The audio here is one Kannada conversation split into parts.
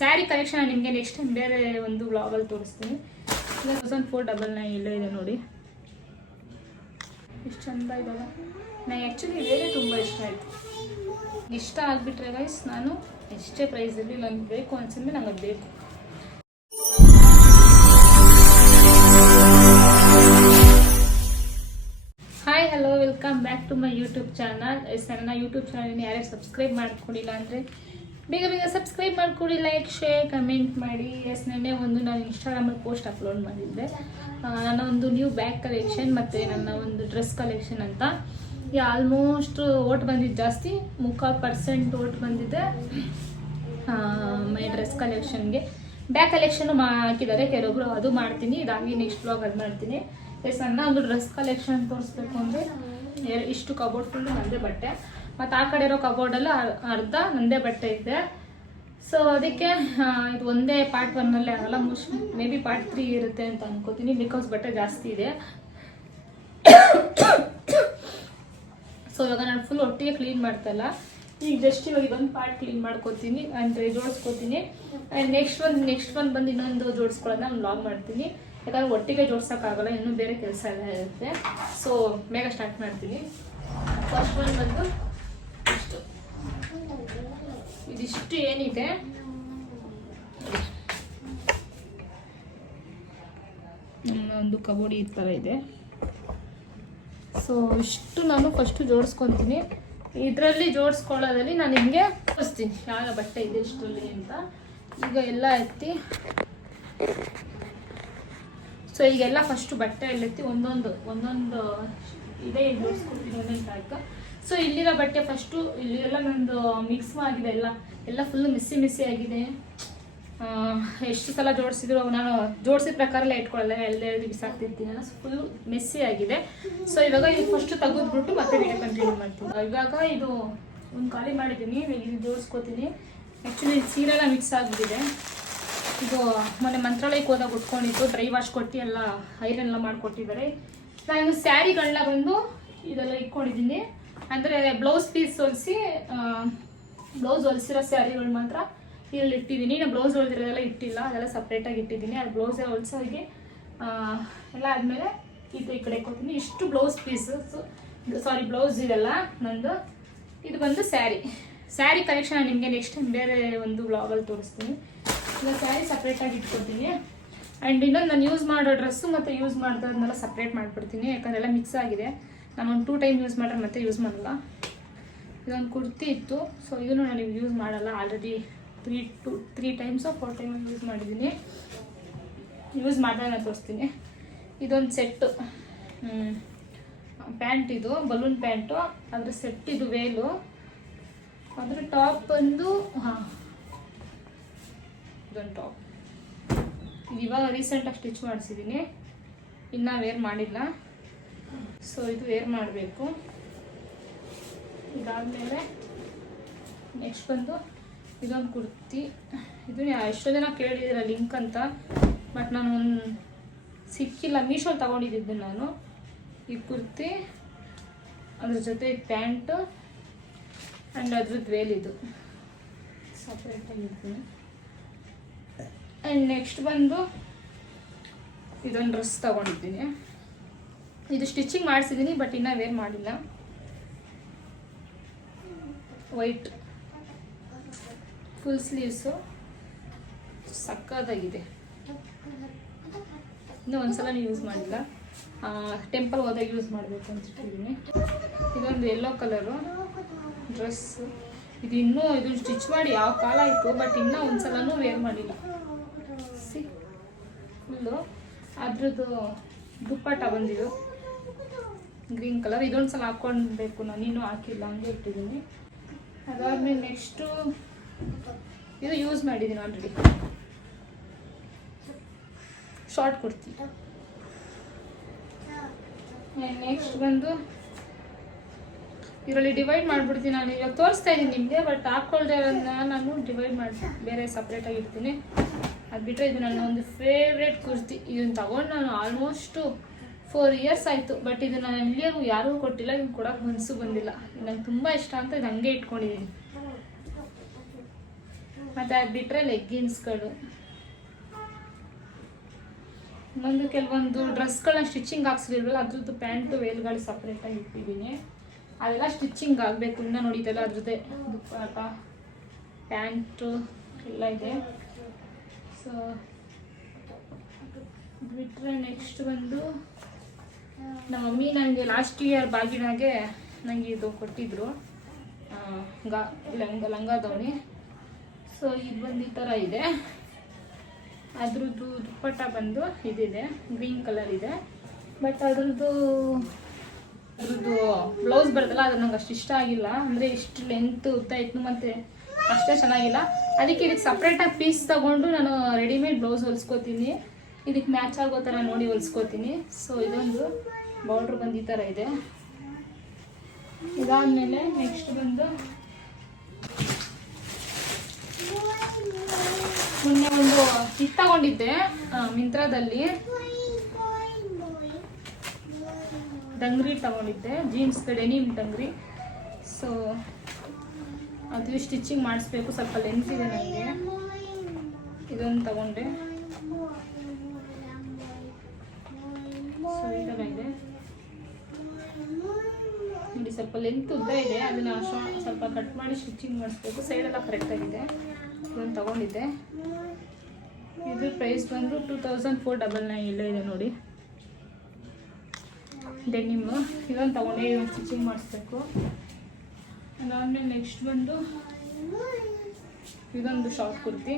ಸ್ಯಾರಿ ಕಲೆಕ್ಷನ್ ನಿಮಗೆ ನೆಕ್ಸ್ಟ್ ಟೈಮ್ ಬೇರೆ ಒಂದು ವ್ಲಾಗಲ್ಲಿ ತೋರಿಸ್ತೀನಿ. 1499 ಇಲ್ಲೇ ಇದೆ ನೋಡಿ, ಎಷ್ಟು ಚಂದ ಇದ್ದಾವೆ. ನನಗೆ ಆ್ಯಕ್ಚುಲಿ ಬೇರೆ ತುಂಬ ಇಷ್ಟ ಆಯಿತು. ಇಷ್ಟ ಆಗಿಬಿಟ್ರೆ ಗೈಸ್ ನಾನು ಎಷ್ಟೇ ಪ್ರೈಸಲ್ಲಿ ನನಗೆ ಬೇಕು ಅನ್ಸಿದ್ರೆ ನಂಗೆ ಅದು ಬೇಕು. Hi hello, welcome back to my YouTube channel. ನನ್ನ ಯೂಟ್ಯೂಬ್ ಚಾನಲ್ನ ಯಾರೇ ಸಬ್ಸ್ಕ್ರೈಬ್ ಮಾಡ್ಕೊಂಡಿಲ್ಲ ಅಂದರೆ ಬೇಗ ಬೇಗ ಸಬ್ಸ್ಕ್ರೈಬ್ ಮಾಡ್ಕೊಳ್ಳಿ, ಲೈಕ್ ಶೇರ್ ಕಮೆಂಟ್ ಮಾಡಿ. ನೆನ್ನೆ ಒಂದು ನಾನು ಇನ್ಸ್ಟಾಗ್ರಾಮಲ್ಲಿ ಪೋಸ್ಟ್ ಅಪ್ಲೋಡ್ ಮಾಡಿದ್ದೆ, ನನ್ನ ಒಂದು ನ್ಯೂ ಬ್ಯಾಗ್ ಕಲೆಕ್ಷನ್ ಮತ್ತು ನನ್ನ ಒಂದು ಡ್ರೆಸ್ ಕಲೆಕ್ಷನ್ ಅಂತ. ಆಲ್ಮೋಸ್ಟ್ ಓಟ್ ಬಂದಿದ್ದು ಜಾಸ್ತಿ, 3% ಓಟ್ ಬಂದಿದೆ ಮೈ ಡ್ರೆಸ್ ಕಲೆಕ್ಷನ್ಗೆ. ಬ್ಯಾಗ್ ಕಲೆಕ್ಷನ್ ಹಾಕಿದ್ದಾರೆ ಕೆಲವೊಬ್ರು, ಅದು ಮಾಡ್ತೀನಿ. ಇದಾಗಿ ನೆಕ್ಸ್ಟ್ ಬ್ಲಾಗ್ ಅದು ಮಾಡ್ತೀನಿ. ನನ್ನ ಒಂದು ಡ್ರೆಸ್ ಕಲೆಕ್ಷನ್ ತೋರಿಸ್ಬೇಕು ಅಂದರೆ ಇಷ್ಟು ಕಬೋರ್ಡ್ ಫುಲ್ಲು ನನ್ನದೇ ಬಟ್ಟೆ, ಮತ್ತು ಆ ಕಡೆ ಇರೋ ಕಬೋರ್ಡಲ್ಲಿ ಅರ್ಧ ನನ್ನದೇ ಬಟ್ಟೆ ಇದೆ. ಸೊ ಅದಕ್ಕೆ ಇದು ಒಂದೇ ಪಾರ್ಟ್ 1 ಆಗಲ್ಲ, ಮೇ ಬಿ ಪಾರ್ಟ್ 3 ಇರುತ್ತೆ ಅಂತ ಅನ್ಕೋತೀನಿ, ಬಿಕಾಸ್ ಬಟ್ಟೆ ಜಾಸ್ತಿ ಇದೆ. ಸೊ ಇವಾಗ ನಾನು ಫುಲ್ ಒಟ್ಟಿಗೆ ಕ್ಲೀನ್ ಮಾಡ್ತಾಯಿಲ್ಲ, ಈಗ ಜಸ್ಟ್ ಇವಾಗ ಇದೊಂದು ಪಾರ್ಟ್ ಕ್ಲೀನ್ ಮಾಡ್ಕೋತೀನಿ, ಅಂದರೆ ಜೋಡಿಸ್ಕೋತೀನಿ. ಆ್ಯಂಡ್ ನೆಕ್ಸ್ಟ್ ಒನ್ ಬಂದು ಇನ್ನೊಂದು ಜೋಡಿಸ್ಕೊಳ್ಳೋಣ, ನಾನು ವ್ಲಾಗ್ ಮಾಡ್ತೀನಿ. ಯಾಕಂದರೆ ಒಟ್ಟಿಗೆ ಜೋಡ್ಸೋಕ್ಕಾಗಲ್ಲ, ಇನ್ನೂ ಬೇರೆ ಕೆಲಸ ಎಲ್ಲ ಇರುತ್ತೆ. ಸೊ ಬೇಗ ಸ್ಟಾರ್ಟ್ ಮಾಡ್ತೀನಿ. ಫಸ್ಟ್ ಒನ್ ಬಂದು ಇದಿಷ್ಟು ಏನಿದೆ ಒಂದು ಕಬೋರ್ಡ್ ಈ ಥರ ಇದೆ. ಸೊ ಇಷ್ಟು ನಾನು ಫಸ್ಟು ಜೋಡಿಸ್ಕೊತೀನಿ. ಇದರಲ್ಲಿ ಜೋಡಿಸ್ಕೊಳ್ಳೋದ್ರಲ್ಲಿ ನಾನು ನಿಮಗೆ ತೋರಿಸ್ತೀನಿ ಯಾವ ಬಟ್ಟೆ ಇದೆ ಇಷ್ಟರಲ್ಲಿ ಅಂತ. ಈಗ ಎಲ್ಲ ಎತ್ತಿ, ಸೊ ಈಗೆಲ್ಲ ಫಸ್ಟು ಬಟ್ಟೆ ಎಲ್ಲ ಎತ್ತಿ ಒಂದೊಂದು ಇದೆ ಜೋಡಿಸ್ಕೊಡ್ತೀನಿ ಒಂದೊಂದು ಪ್ಯಾಕ್. ಸೊ ಇಲ್ಲಿರೋ ಬಟ್ಟೆ ಫಸ್ಟು, ಇಲ್ಲೆಲ್ಲ ನಂದು ಮಿಕ್ಸ್ ಆಗಿದೆ, ಎಲ್ಲ ಫುಲ್ಲು ಮಿಸ್ಸಿ ಆಗಿದೆ. ಎಷ್ಟು ಸಲ ಜೋಡಿಸಿದ್ರು ನಾನು ಜೋಡಿಸಿದ ಪ್ರಕಾರ ಎಲ್ಲ ಇಟ್ಕೊಳ್ಳಲ್ಲ, ಎಳ್ದು ಬಿಸಾಕ್ತಿರ್ತೀನಿ, ಫುಲ್ಲು ಮೆಸ್ಸಿ ಆಗಿದೆ. ಸೊ ಇವಾಗ ಇದು ಫಸ್ಟು ತೆಗೆದ್ಬಿಟ್ಟು ಮತ್ತೆ ವಿಡಿಯೋ ಕಂಟಿನ್ಯೂ ಮಾಡ್ತೀನಿ. ಇವಾಗ ಇದು ಒಂದು ಖಾಲಿ ಮಾಡಿದ್ದೀನಿ, ಇಲ್ಲಿ ಜೋಡಿಸ್ಕೋತೀನಿ. ಆ್ಯಕ್ಚುಲಿ ಸೀರೆಲ್ಲ ಮಿಕ್ಸ್ ಆಗಿಬಿಟ್ಟಿದೆ. ಇದು ಮೊನ್ನೆ ಮಂತ್ರಾಲಯಕ್ಕೆ ಹೋದಾಗ ಉಟ್ಕೊಂಡಿದ್ದು, ಡ್ರೈ ವಾಶ್ ಕೊಟ್ಟು ಎಲ್ಲ ಐರನ್ ಎಲ್ಲ ಮಾಡಿಕೊಟ್ಟಿದ್ದಾರೆ. ನಾನು ಸ್ಯಾರಿಗಳನ್ನ ಬಂದು ಇದೆಲ್ಲ ಇಟ್ಕೊಂಡಿದ್ದೀನಿ, ಅಂದರೆ ಬ್ಲೌಸ್ ಪೀಸ್ ಹೊಲಿಸಿ ಬ್ಲೌಸ್ ಹೊಲಿಸಿರೋ ಸ್ಯಾರಿಗಳು ಮಾತ್ರ ಇಲ್ಲಿ ಇಟ್ಟಿದ್ದೀನಿ. ನಾನು ಬ್ಲೌಸ್ ಹೊಲಿದಿರೋದೆಲ್ಲ ಇಟ್ಟಿಲ್ಲ, ಅದೆಲ್ಲ ಸಪ್ರೇಟಾಗಿ ಇಟ್ಟಿದ್ದೀನಿ. ಅದು ಬ್ಲೌಸ್ ಹೊಲಿಸೋರಿಗೆ ಎಲ್ಲ ಆದಮೇಲೆ ಈ ಕಡೆ ಕೊಡ್ತೀನಿ. ಇಷ್ಟು ಬ್ಲೌಸ್ ಪೀಸು, ಸಾರಿ ಬ್ಲೌಸ್ ಇದೆಲ್ಲ ನಂದು. ಇದು ಬಂದು ಸ್ಯಾರಿ ಕಲೆಕ್ಷನ್ ನಿಮಗೆ ನೆಕ್ಸ್ಟ್ ಟೈಮ್ ಬೇರೆ ಒಂದು ಬ್ಲಾಗಲ್ಲಿ ತೋರಿಸ್ತೀನಿ. ಈಗ ಸ್ಯಾರಿ ಸಪ್ರೇಟಾಗಿ ಇಟ್ಕೊತೀನಿ. ಆ್ಯಂಡ್ ಇನ್ನೊಂದು ನಾನು ಯೂಸ್ ಮಾಡೋ ಡ್ರೆಸ್ಸು ಮತ್ತು ಯೂಸ್ ಮಾಡೋದನ್ನೆಲ್ಲ ಸಪ್ರೇಟ್ ಮಾಡಿಬಿಡ್ತೀನಿ, ಯಾಕಂದರೆ ಎಲ್ಲ ಮಿಕ್ಸ್ ಆಗಿದೆ. ನಾನು ಒಂದು 2 ಟೈಮ್ ಯೂಸ್ ಮಾಡ್ರೆ ಮತ್ತೆ ಯೂಸ್ ಮಾಡಲ್ಲ. ಇದೊಂದು ಕುರ್ತಿ ಇತ್ತು, ಸೊ ಇದನ್ನು ನಾನು ಯೂಸ್ ಮಾಡಲ್ಲ. ಆಲ್ರೆಡಿ 3 ಟೈಮ್ಸು 4 ಟೈಮ್ ಯೂಸ್ ಮಾಡಿದ್ದೀನಿ. ಯೂಸ್ ಮಾಡಿದಾಗ ತೋರಿಸ್ತೀನಿ. ಇದೊಂದು ಸೆಟ್ಟು ಪ್ಯಾಂಟ್, ಇದು ಬಲೂನ್ ಪ್ಯಾಂಟು, ಅದ್ರ ಸೆಟ್, ಇದು ವೇಲು, ಅದ್ರ ಟಾಪ್ ಬಂದು ಇದೊಂದು ಟಾಪ್. ಇದು ಇವಾಗ ರೀಸೆಂಟಾಗಿ ಸ್ಟಿಚ್ ಮಾಡಿಸಿದ್ದೀನಿ, ಇನ್ನೂ ವೇರ್ ಮಾಡಿಲ್ಲ. ಸೊ ಇದು ವೇರ್ ಮಾಡಬೇಕು. ಇದಾದಮೇಲೆ ನೆಕ್ಸ್ಟ್ ಬಂದು ಇದೊಂದು ಕುರ್ತಿ. ಇದು ಎಷ್ಟೋ ಜನ ಕೇಳಿದ್ದೀರ ಲಿಂಕ್ ಅಂತ, ಬಟ್ ನಾನು ಸಿಕ್ಕಿಲ್ಲ, ಮೀಶೋಲ್ಲಿ ತೊಗೊಂಡಿದ್ದು ನಾನು. ಈ ಕುರ್ತಿ, ಅದ್ರ ಜೊತೆ ಪ್ಯಾಂಟು ಆ್ಯಂಡ್ ಅದ್ರದ್ದು ವೇಲಿದು ಸಪ್ರೇಟಾಗಿರ್ತೀನಿ. ಆ್ಯಂಡ್ ನೆಕ್ಸ್ಟ್ ಬಂದು ಇದೊಂದು ಡ್ರೆಸ್ ತೊಗೊಂಡಿದ್ದೀನಿ. ಇದು ಸ್ಟಿಚಿಂಗ್ ಮಾಡಿಸಿದ್ದೀನಿ, ಬಟ್ ಇನ್ನೂ ವೇರ್ ಮಾಡಿಲ್ಲ. ವೈಟ್ ಫುಲ್ ಸ್ಲೀವ್ಸು, ಸಕ್ಕತ್ತಾಗಿದೆ. ಇನ್ನೂ ಒಂದ್ಸಲ ಯೂಸ್ ಮಾಡಿಲ್ಲ, ಟೆಂಪಲ್ ಹೋದಾಗ ಯೂಸ್ ಮಾಡಬೇಕು ಅಂತ ಇಟ್ಟಿದ್ದೀನಿ. ಇದೊಂದು ಯೆಲ್ಲೋ ಕಲರು ಡ್ರೆಸ್ಸು. ಇದು ಸ್ಟಿಚ್ ಮಾಡಿ ಯಾವ ಕಾಲ ಆಯಿತು, ಬಟ್ ಇನ್ನೂ ಒಂದ್ಸಲನೂ ವೇರ್ ಮಾಡಿಲ್ಲ. ಫುಲ್ಲು ಅದ್ರದ್ದು ದುಪ್ಪಟ್ಟ ಬಂದಿದ್ದು ಗ್ರೀನ್ ಕಲರ್. ಇದೊಂದು ಸಲ ಹಾಕ್ಕೊಳ್ಬೇಕು, ನಾನು ಇನ್ನೂ ಹಾಕಿಲ್ಲ, ಹಂಗೆ ಇಟ್ಟಿದ್ದೀನಿ. ಅದಾದ್ಮೇಲೆ ನೆಕ್ಸ್ಟು ಇದು ಯೂಸ್ ಮಾಡಿದ್ದೀನಿ ಆಲ್ರೆಡಿ, ಶಾರ್ಟ್ ಕುರ್ತಿ. ನೆಕ್ಸ್ಟ್ ಬಂದು ಇದರಲ್ಲಿ ಡಿವೈಡ್ ಮಾಡಿಬಿಡ್ತೀನಿ. ನಾನು ಇವಾಗ ತೋರಿಸ್ತಾ ಇದ್ದೀನಿ ನಿಮಗೆ, ಬಟ್ ಹಾಕ್ಕೊಳ್ದೆ ಇರೋದನ್ನ ನಾನು ಡಿವೈಡ್ ಮಾಡಿ ಬೇರೆ ಸಪ್ರೇಟಾಗಿ ಇಡ್ತೀನಿ. ಅದು ಬಿಟ್ಟರೆ ಇದು ನನ್ನ ಒಂದು ಫೇವ್ರೇಟ್ ಕುರ್ತಿ. ಇದನ್ನು ತಗೊಂಡು ನಾನು ಆಲ್ಮೋಸ್ಟು 4 ಇಯರ್ಸ್ ಆಯಿತು, ಬಟ್ ಇದು ನಾನು ಎಲ್ಲಿಗೂ ಯಾರಿಗೂ ಕೊಟ್ಟಿಲ್ಲ, ಇದನ್ನು ಕೊಡೋಕ್ಕೆ ಮನಸ್ಸು ಬಂದಿಲ್ಲ. ನಂಗೆ ತುಂಬ ಇಷ್ಟ ಅಂತ ಇದು ಹಂಗೆ ಇಟ್ಕೊಂಡಿದ್ದೀನಿ. ಮತ್ತು ಅದು ಬಿಟ್ಟರೆ ಲೆಗ್ಗಿನ್ಸ್ಗಳು. ಇನ್ನೊಂದು ಕೆಲವೊಂದು ಡ್ರೆಸ್ಗಳನ್ನ ಸ್ಟಿಚಿಂಗ್ ಹಾಕ್ಸಿರಲ್ವಲ್ಲ ಅದ್ರದ್ದು ಪ್ಯಾಂಟು ವೇಲ್ಗಳು ಸಪ್ರೇಟಾಗಿ ಇಟ್ಟಿದ್ದೀನಿ. ಅದೆಲ್ಲ ಸ್ಟಿಚಿಂಗ್ ಆಗಬೇಕು. ಇನ್ನೂ ನೋಡಿದ್ದೆಲ್ಲ ಅದ್ರದ್ದೇ ದುಪ್ಪಟ ಪ್ಯಾಂಟು ಎಲ್ಲ ಇದೆ. ಸೊ ಬಿಟ್ಟರೆ ನೆಕ್ಸ್ಟ್ ಬಂದು ನಮ್ಮ ಮಮ್ಮಿ ನನಗೆ ಲಾಸ್ಟ್ ಇಯರ್ ಬಾಗಿನಾಗೆ ನನಗೆ ಇದು ಕೊಟ್ಟಿದ್ರು ಲಂಗ ದಾವಣಿ. ಸೊ ಇದು ಬಂದು ಈ ಥರ ಇದೆ. ಅದ್ರದ್ದು ದುಪ್ಪಟ್ಟ ಬಂದು ಇದಿದೆ, ಗ್ರೀನ್ ಕಲರ್ ಇದೆ. ಬಟ್ ಅದ್ರದ್ದು ಬ್ಲೌಸ್ ಬರುತ್ತಲ್ಲ ಅದು ನಂಗೆ ಅಷ್ಟು ಇಷ್ಟ ಆಗಿಲ್ಲ. ಅಂದರೆ ಇಷ್ಟು ಲೆಂತ್ ಉದ್ದ ಇತ್ತು ಮತ್ತು ಅಷ್ಟೇ ಚೆನ್ನಾಗಿಲ್ಲ. ಅದಕ್ಕೆ ಇದಕ್ಕೆ ಸಪ್ರೇಟಾಗಿ ಪೀಸ್ ತೊಗೊಂಡು ನಾನು ರೆಡಿಮೇಡ್ ಬ್ಲೌಸ್ ಹೊಲಿಸ್ಕೋತೀನಿ. ಇದಕ್ಕೆ ಮ್ಯಾಚ್ ಆಗೋ ಥರ ನೋಡಿ ಹೊಲಿಸ್ಕೋತೀನಿ. ಸೊ ಇದೊಂದು ಬಾರ್ಡ್ರ್ ಬಂದು ಈ ಥರ ಇದೆ. ಇದಾದಮೇಲೆ ನೆಕ್ಸ್ಟ್ ಬಂದು ಮೊನ್ನೆ ಒಂದು ಇದು ತಗೊಂಡಿದ್ದೆ ಮಿಂತ್ರಾದಲ್ಲಿ, ಡಂಗ್ರಿ ತಗೊಂಡಿದ್ದೆ, ಜೀನ್ಸ್ ಡೆನಿಮ್ ಡಂಗ್ರಿ. ಸೊ ಅದು ಸ್ಟಿಚಿಂಗ್ ಮಾಡಿಸ್ಬೇಕು, ಸ್ವಲ್ಪ ಲೆಂತ್ ಇದೆ ನನಗೆ. ಇದೊಂದು ತಗೊಂಡೆ. ಸೊ ಈ ಥರ ಇದೆ ನೋಡಿ, ಸ್ವಲ್ಪ ಲೆಂತ್ ಉದ್ದ ಇದೆ. ಅದನ್ನು ಸ್ವಲ್ಪ ಕಟ್ ಮಾಡಿ ಸ್ಟಿಚಿಂಗ್ ಮಾಡಿಸ್ಬೇಕು. ಸೈಡೆಲ್ಲ ಕರೆಕ್ಟಾಗಿದೆ. ಇದೊಂದು ತಗೊಂಡಿದ್ದೆ. ಇದ್ರ ಪ್ರೈಸ್ ಬಂದು 2499 ಇಲ್ಲೇ ಇದೆ ನೋಡಿ, ಡೆನಿಮ್ಮು. ಇದೊಂದು ತಗೊಂಡೆ, ಇದೊಂದು ಸ್ಟಿಚಿಂಗ್ ಮಾಡಿಸ್ಬೇಕು. ಅದಾದಮೇಲೆ ನೆಕ್ಸ್ಟ್ ಬಂದು ಇದೊಂದು ಶಾರ್ಟ್ ಕುರ್ತಿ.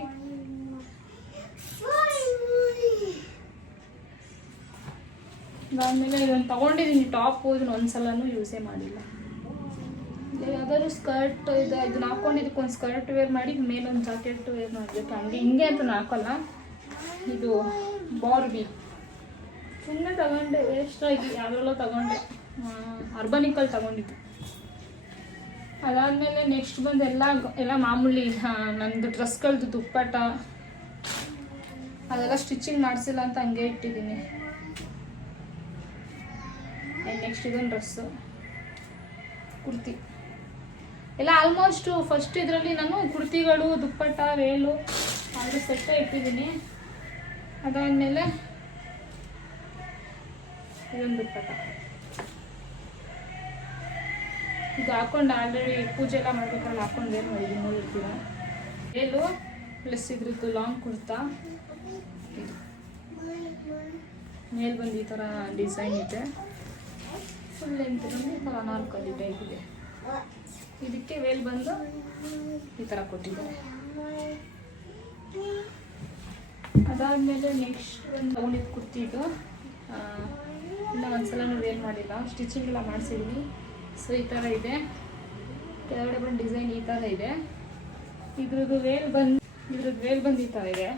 ಅದಾದಮೇಲೆ ಇದೊಂದು ತಗೊಂಡಿದ್ದೀನಿ ಟಾಪು. ಇದನ್ನು ಒಂದ್ಸಲನೂ ಯೂಸೇ ಮಾಡಿಲ್ಲ. ಯಾವ್ದಾದ್ರು ಸ್ಕರ್ಟ್ ಇದನ್ನ ಹಾಕೊಂಡಿದ್ದಕ್ಕೊಂದು ಸ್ಕರ್ಟ್ ವೇರ್ ಮಾಡಿ ಮೇಲೊಂದು ಜಾಕೆಟ್ ವೇರ್ ಮಾಡಬೇಕು. ಹಂಗೆ ಹಿಂಗೆ ಅಂತ ಹಾಕೋಲ್ಲ. ಇದು ಬಾರ್ಬಿ ಸುಮ್ಮನೆ ತಗೊಂಡೆ, ವೇಸ್ಟಾಗಿ ಯಾವುದ್ರಲ್ಲೋ ತಗೊಂಡೆ, ಅರ್ಬನಿಕಲ್ ತಗೊಂಡಿದ್ದು. ಅದಾದಮೇಲೆ ನೆಕ್ಸ್ಟ್ ಬಂದು ಎಲ್ಲ ಮಾಮೂಲಿ ನಂದು ಡ್ರೆಸ್ಗಳದ್ದು ದುಪ್ಪಟ ಅದೆಲ್ಲ ಸ್ಟಿಚಿಂಗ್ ಮಾಡಿಸಿಲ್ಲ ಅಂತ ಹಂಗೆ ಇಟ್ಟಿದ್ದೀನಿ. ನೆಕ್ಸ್ಟ್ ಇದೊಂದು ಡ್ರೆಸ್ಸು ಕುರ್ತಿ ಎಲ್ಲ ಆಲ್ಮೋಸ್ಟ್ ಫಸ್ಟ್ ಇದರಲ್ಲಿ ನಾನು ಕುರ್ತಿಗಳು ದುಪ್ಪಟ್ಟ ವೇಲು ಅದು ಸೆಟ್ಟ ಇಟ್ಟಿದ್ದೀನಿ. ಅದಾದಮೇಲೆ ಇದೊಂದು ದುಪ್ಪಟ್ಟ ಇದು ಹಾಕೊಂಡು ಆಲ್ರೆಡಿ ಪೂಜೆ ಎಲ್ಲ ಮಾಡ್ಬೇಕಲ್ಲ ಹಾಕೊಂಡು ಏನು ಮಾಡಿದ್ದೀನಿ ನೋಡಿರ್ತೀರ. ವೇಲು ಪ್ಲಸ್ ಇದ್ರದ್ದು ಲಾಂಗ್ ಕುರ್ತಾ. ಇದು ಮೇಲೆ ಬಂದು ಈ ಥರ ಡಿಸೈನ್ ಇದೆ. ಫುಲ್ ಲೆಂತ್ ಬಂದು ಈ ಥರ 4 ಟೈಪ್ ಇದೆ. ಇದಕ್ಕೆ ವೇಲ್ ಬಂದು ಈ ಥರ ಕೊಟ್ಟಿದ್ದಾರೆ. ಅದಾದಮೇಲೆ ನೆಕ್ಸ್ಟ್ ಒಂದು ತಗೊಂಡಿದ್ದು ಕುರ್ತಿ. ಇದು ಇನ್ನೂ ಒಂದ್ಸಲನೂ ವೇಲ್ ಮಾಡಿಲ್ಲ, ಸ್ಟಿಚಿಂಗ್ ಎಲ್ಲ ಮಾಡಿಸಿದ್ದೀನಿ. ಸೊ ಈ ಥರ ಇದೆ. ಕೆಳಗಡೆ ಬಂದು ಡಿಸೈನ್ ಈ ಥರ ಇದೆ. ಇದ್ರದ್ದು ವೇಲ್ ಬಂದು ಈ ಥರ ಇದೆ.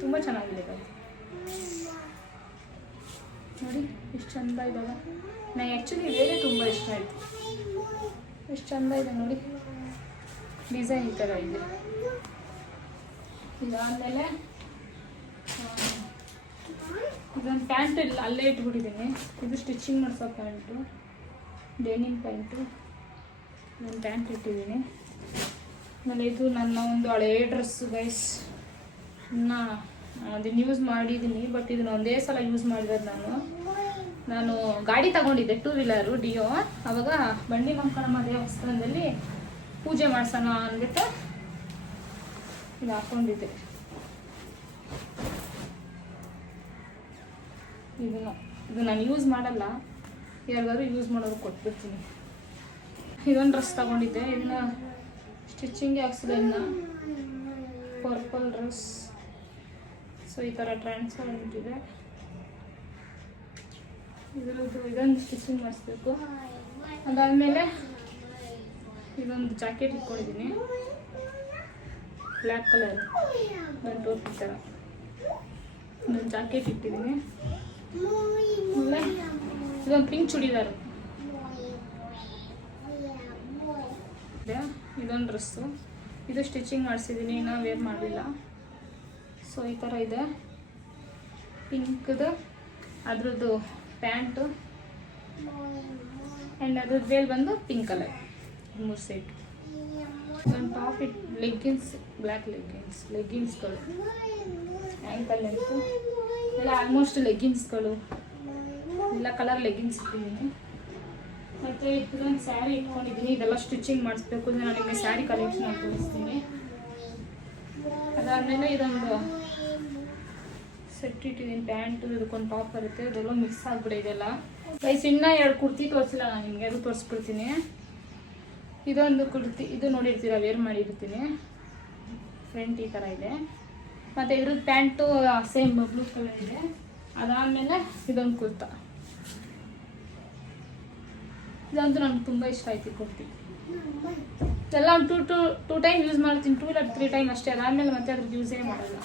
ತುಂಬ ಚೆನ್ನಾಗಿದೆ ಅದು ನೋಡಿ, ಎಷ್ಟು ಚೆಂದ ಇದ್ದಾವೆ. ನನಗೆ ಆ್ಯಕ್ಚುಲಿ ವೇರೇ ತುಂಬ ಇಷ್ಟ ಆಯಿತು. ಎಷ್ಟು ಚೆಂದ ಇದೆ ನೋಡಿ, ಡಿಸೈನ್ ಈ ಥರ ಇದೆ. ಇದಾದಮೇಲೆ ಇದೊಂದು ಪ್ಯಾಂಟ್ ಇಲ್ಲ ಅಲ್ಲೇ ಇಟ್ಬಿಟ್ಟಿದ್ದೀನಿ. ಇದು ಸ್ಟಿಚಿಂಗ್ ಮಾಡಿಸೋ ಪ್ಯಾಂಟು, ಡೆನಿಮ್ ಪ್ಯಾಂಟು. ನಾನು ಪ್ಯಾಂಟ್ ಇಟ್ಟಿದ್ದೀನಿ. ಆಮೇಲೆ ಇದು ನನ್ನ ಒಂದು ಹಳೇ ಡ್ರೆಸ್ಸು ಗೈಸ್. ಇನ್ನು ಅದನ್ನು ಯೂಸ್ ಮಾಡಿದ್ದೀನಿ, ಬಟ್ ಇದನ್ನು ಒಂದೇ ಸಲ ಯೂಸ್ ಮಾಡಿರೋದು. ನಾನು ಗಾಡಿ ತಗೊಂಡಿದ್ದೆ 2 ವೀಲರು ಡಿಯೋ. ಆವಾಗ ಬಂಡಿ ಮಂಕಳಮ್ಮ ದೇವಸ್ಥಾನದಲ್ಲಿ ಪೂಜೆ ಮಾಡ್ಸೋಣ ಅಂದ್ಬಿಟ್ಟು ಇದು ಹಾಕ್ಕೊಂಡಿದ್ದೆ. ಇದು ನಾನು ಯೂಸ್ ಮಾಡಲ್ಲ, ಯಾರಿಗಾದ್ರು ಯೂಸ್ ಮಾಡೋರು ಕೊಟ್ಬಿಡ್ತೀನಿ. ಇದೊಂದು ಡ್ರೆಸ್ ತಗೊಂಡಿದ್ದೆ. ಇದನ್ನ ಸ್ಟಿಚಿಂಗ್ ಹಾಕ್ಸಿದೆ. ಇನ್ನು ಪರ್ಪಲ್ ಡ್ರೆಸ್. ಸೊ ಈ ಥರ ಟ್ರಾನ್ಸ್ಪರೆಂಟ್ ಇದೆ. ಇದೊಂದು ಸ್ಟಿಚಿಂಗ್ ಮಾಡಿಸ್ಬೇಕು. ಅದಾದಮೇಲೆ ಇದೊಂದು ಜಾಕೆಟ್ ಇಟ್ಕೊಂಡಿದ್ದೀನಿ, ಬ್ಲ್ಯಾಕ್ ಕಲರ್ ಟೋಪಿ ಥರ. ಇದೊಂದು ಜಾಕೆಟ್ ಇಟ್ಟಿದ್ದೀನಿ. ಆಮೇಲೆ ಇದೊಂದು ಪಿಂಕ್ ಚೂಡಿದಾರು. ಇದೊಂದು ಡ್ರೆಸ್ಸು. ಇದು ಸ್ಟಿಚಿಂಗ್ ಮಾಡಿಸಿದ್ದೀನಿ, ಇನ್ನೂ ವೇರ್ ಮಾಡಲಿಲ್ಲ. ಸೊ ಈ ಥರ ಇದೆ. ಪಿಂಕ್ದು ಅದ್ರದ್ದು ಪ್ಯಾಂಟು ಆ್ಯಂಡ್ ಅದ್ರದ್ದು ವೇಲ್ ಬಂದು ಪಿಂಕ್ ಕಲರ್. 3 ಸೆಟ್. ಒಂದು ಟಾಪ್ ಲೆಗ್ಗಿನ್ಸ್, ಬ್ಲ್ಯಾಕ್ ಲೆಗ್ಗಿನ್ಸ್ಗಳು ಆ್ಯಂಕಲ್ ಲೆಂತು ಎಲ್ಲ ಆಲ್ಮೋಸ್ಟ್ ಲೆಗ್ಗಿನ್ಸ್ಗಳು ಎಲ್ಲ ಕಲರ್ ಲೆಗ್ಗಿನ್ಸ್ ಇಟ್ಟಿದ್ದೀನಿ. ಮತ್ತು ಇದೊಂದು ಸ್ಯಾರಿ ಇಟ್ಕೊಂಡಿದ್ದೀನಿ, ಇದೆಲ್ಲ ಸ್ಟಿಚಿಂಗ್ ಮಾಡಿಸ್ಬೇಕು. ನಾನು ನಿಮಗೆ ಸ್ಯಾರಿ ಕಲೆಕ್ಷನ್ ತೋರಿಸ್ತೀನಿ. ಅದಾದಮೇಲೆ ಇದೊಂದು ಸೆಟ್ ಇಟ್ಟಿದ್ದೀನಿ, ಪ್ಯಾಂಟು, ಇದಕ್ಕೊಂದು ಟಾಪ್ ಬರುತ್ತೆ, ಅದೆಲ್ಲ ಮಿಕ್ಸ್ ಆಗಿಬಿಡಿ ಇದೆಲ್ಲ. ಗೈಸ್ ಇನ್ನೂ 2 ಕುರ್ತಿ ತೋರಿಸಿಲ್ಲ ನಾನು ನಿಮಗೆ, ಅದು ತೋರಿಸ್ಬಿಡ್ತೀನಿ. ಇದೊಂದು ಕುರ್ತಿ, ಇದು ನೋಡಿರ್ತೀರ, ವೇರ್ ಮಾಡಿರ್ತೀನಿ, ಫ್ರಂಟ್ ಈ ಥರ ಇದೆ. ಮತ್ತು ಇದ್ರದ್ದು ಪ್ಯಾಂಟು ಸೇಮ್ ಬ್ಲೂ ಕಲರ್ ಇದೆ. ಅದಾದಮೇಲೆ ಇದೊಂದು ಕುರ್ತಾ, ಇದಂತೂ ನನಗೆ ತುಂಬ ಇಷ್ಟ ಆಯ್ತು ಈ ಕುರ್ತಿ. ಎಲ್ಲ ಒಂದು ಟೂ ಟೈಮ್ ಯೂಸ್ ಮಾಡ್ತೀನಿ, 2 ಇಲ್ಲ 3 ಟೈಮ್ ಅಷ್ಟೇ. ಅದಾದಮೇಲೆ ಮತ್ತೆ ಅದ್ರದ್ದು ಯೂಸೇ ಮಾಡಲ್ಲ.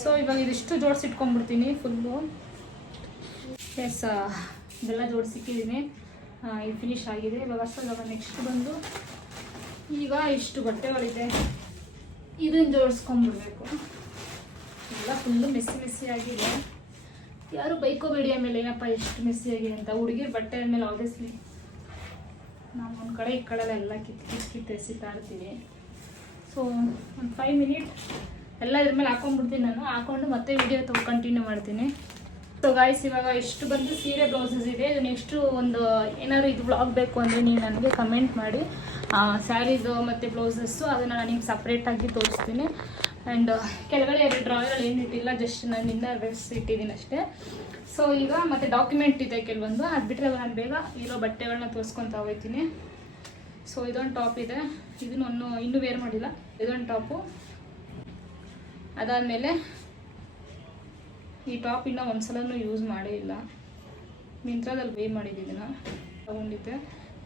ಸೊ ಇವಾಗ ಇದಿಷ್ಟು ಜೋಡಿಸಿಟ್ಕೊಂಡ್ಬಿಡ್ತೀನಿ ಫುಲ್ಲು. ಎಸ್, ಇದೆಲ್ಲ ಜೋಡಿಸಿಟ್ಟಿದ್ದೀನಿ, ಇದು ಫಿನಿಶ್ ಆಗಿದೆ. ಇವಾಗ ನೆಕ್ಸ್ಟ್ ಬಂದು ಈಗ ಇಷ್ಟು ಬಟ್ಟೆಗಳಿದೆ, ಇದನ್ನು ಜೋಡಿಸ್ಕೊಂಡ್ಬಿಡ್ಬೇಕು. ಎಲ್ಲ ಫುಲ್ಲು ಮೆಸ್ಸಿ ಆಗಿದೆ. ಯಾರು ಬೈಕೋಬೇಡಿ ಆಮೇಲೆ ಏನಪ್ಪ ಎಷ್ಟು ಮೆಸ್ಸಿ ಆಗಿದೆ ಅಂತ. ಹುಡುಗಿರ ಬಟ್ಟೆ ಆದಮೇಲೆ ಆಬ್ವಿಯಸ್ಲಿ ನಾವು ಒಂದು ಕಡೆ ಈ ಕಡೆ ಎಲ್ಲ ಕಿತ್ತು ಎಸಿತಾ ಇರ್ತೀವಿ. ಸೊ ಒಂದು 5 ಮಿನಿಟ್ ಎಲ್ಲ ಇದ್ರ ಮೇಲೆ ಹಾಕೊಂಡ್ಬಿಡ್ತೀನಿ ನಾನು. ಹಾಕೊಂಡು ಮತ್ತೆ ವಿಡಿಯೋ ಕಂಟಿನ್ಯೂ ಮಾಡ್ತೀನಿ. ಸೊ ಗಾಯ್ಸ್, ಇವಾಗ ಇಷ್ಟು ಬಂದು ಸೀರೆ ಬ್ಲೌಸಸ್ ಇದೆ. ಇದು ನೆಕ್ಸ್ಟು ಒಂದು ಏನಾದ್ರು ಇದು ಬ್ಲಾಗ್ ಬೇಕು ಅಂದರೆ ನೀವು ನನಗೆ ಕಮೆಂಟ್ ಮಾಡಿ, ಸ್ಯಾರೀಸು ಮತ್ತು ಬ್ಲೌಸಸ್ಸು ಅದನ್ನು ನಾನು ನಿಮ್ಗೆ ಸಪ್ರೇಟಾಗಿ ತೋರಿಸ್ತೀನಿ. ಆ್ಯಂಡ್ ಕೆಳಗಡೆ 2 ಡ್ರಾಯರಲ್ಲಿ ಏನು ಇಟ್ಟಿಲ್ಲ, ಜಸ್ಟ್ ನಾನು ಇನ್ನರ್ ಡ್ರೆಸ್ ಇಟ್ಟಿದ್ದೀನಿ ಅಷ್ಟೇ. ಸೊ ಈಗ ಮತ್ತು ಡಾಕ್ಯುಮೆಂಟ್ ಇದೆ ಕೆಲವೊಂದು, ಅದು ಬಿಟ್ಟರೆ ನಾನು ಬೇಗ ಇರೋ ಬಟ್ಟೆಗಳನ್ನ ತೋರಿಸ್ಕೊತಾ ಹೋಗ್ತೀನಿ. ಸೊ ಇದೊಂದು ಟಾಪ್ ಇದೆ, ಇದನ್ನು ಇನ್ನೂ ವೇರ್ ಮಾಡಿಲ್ಲ. ಇದೊಂದು ಟಾಪು. ಅದಾದಮೇಲೆ ಈ ಟಾಪ್ ಇನ್ನೂ ಒಂದು ಸಲನೂ ಯೂಸ್ ಮಾಡೇ ಇಲ್ಲ, ಮಿಂತ್ರಾದಲ್ಲಿ ವೇರ್ ಮಾಡಿದ್ದೀನಿ, ತೊಗೊಂಡಿದ್ದೆ.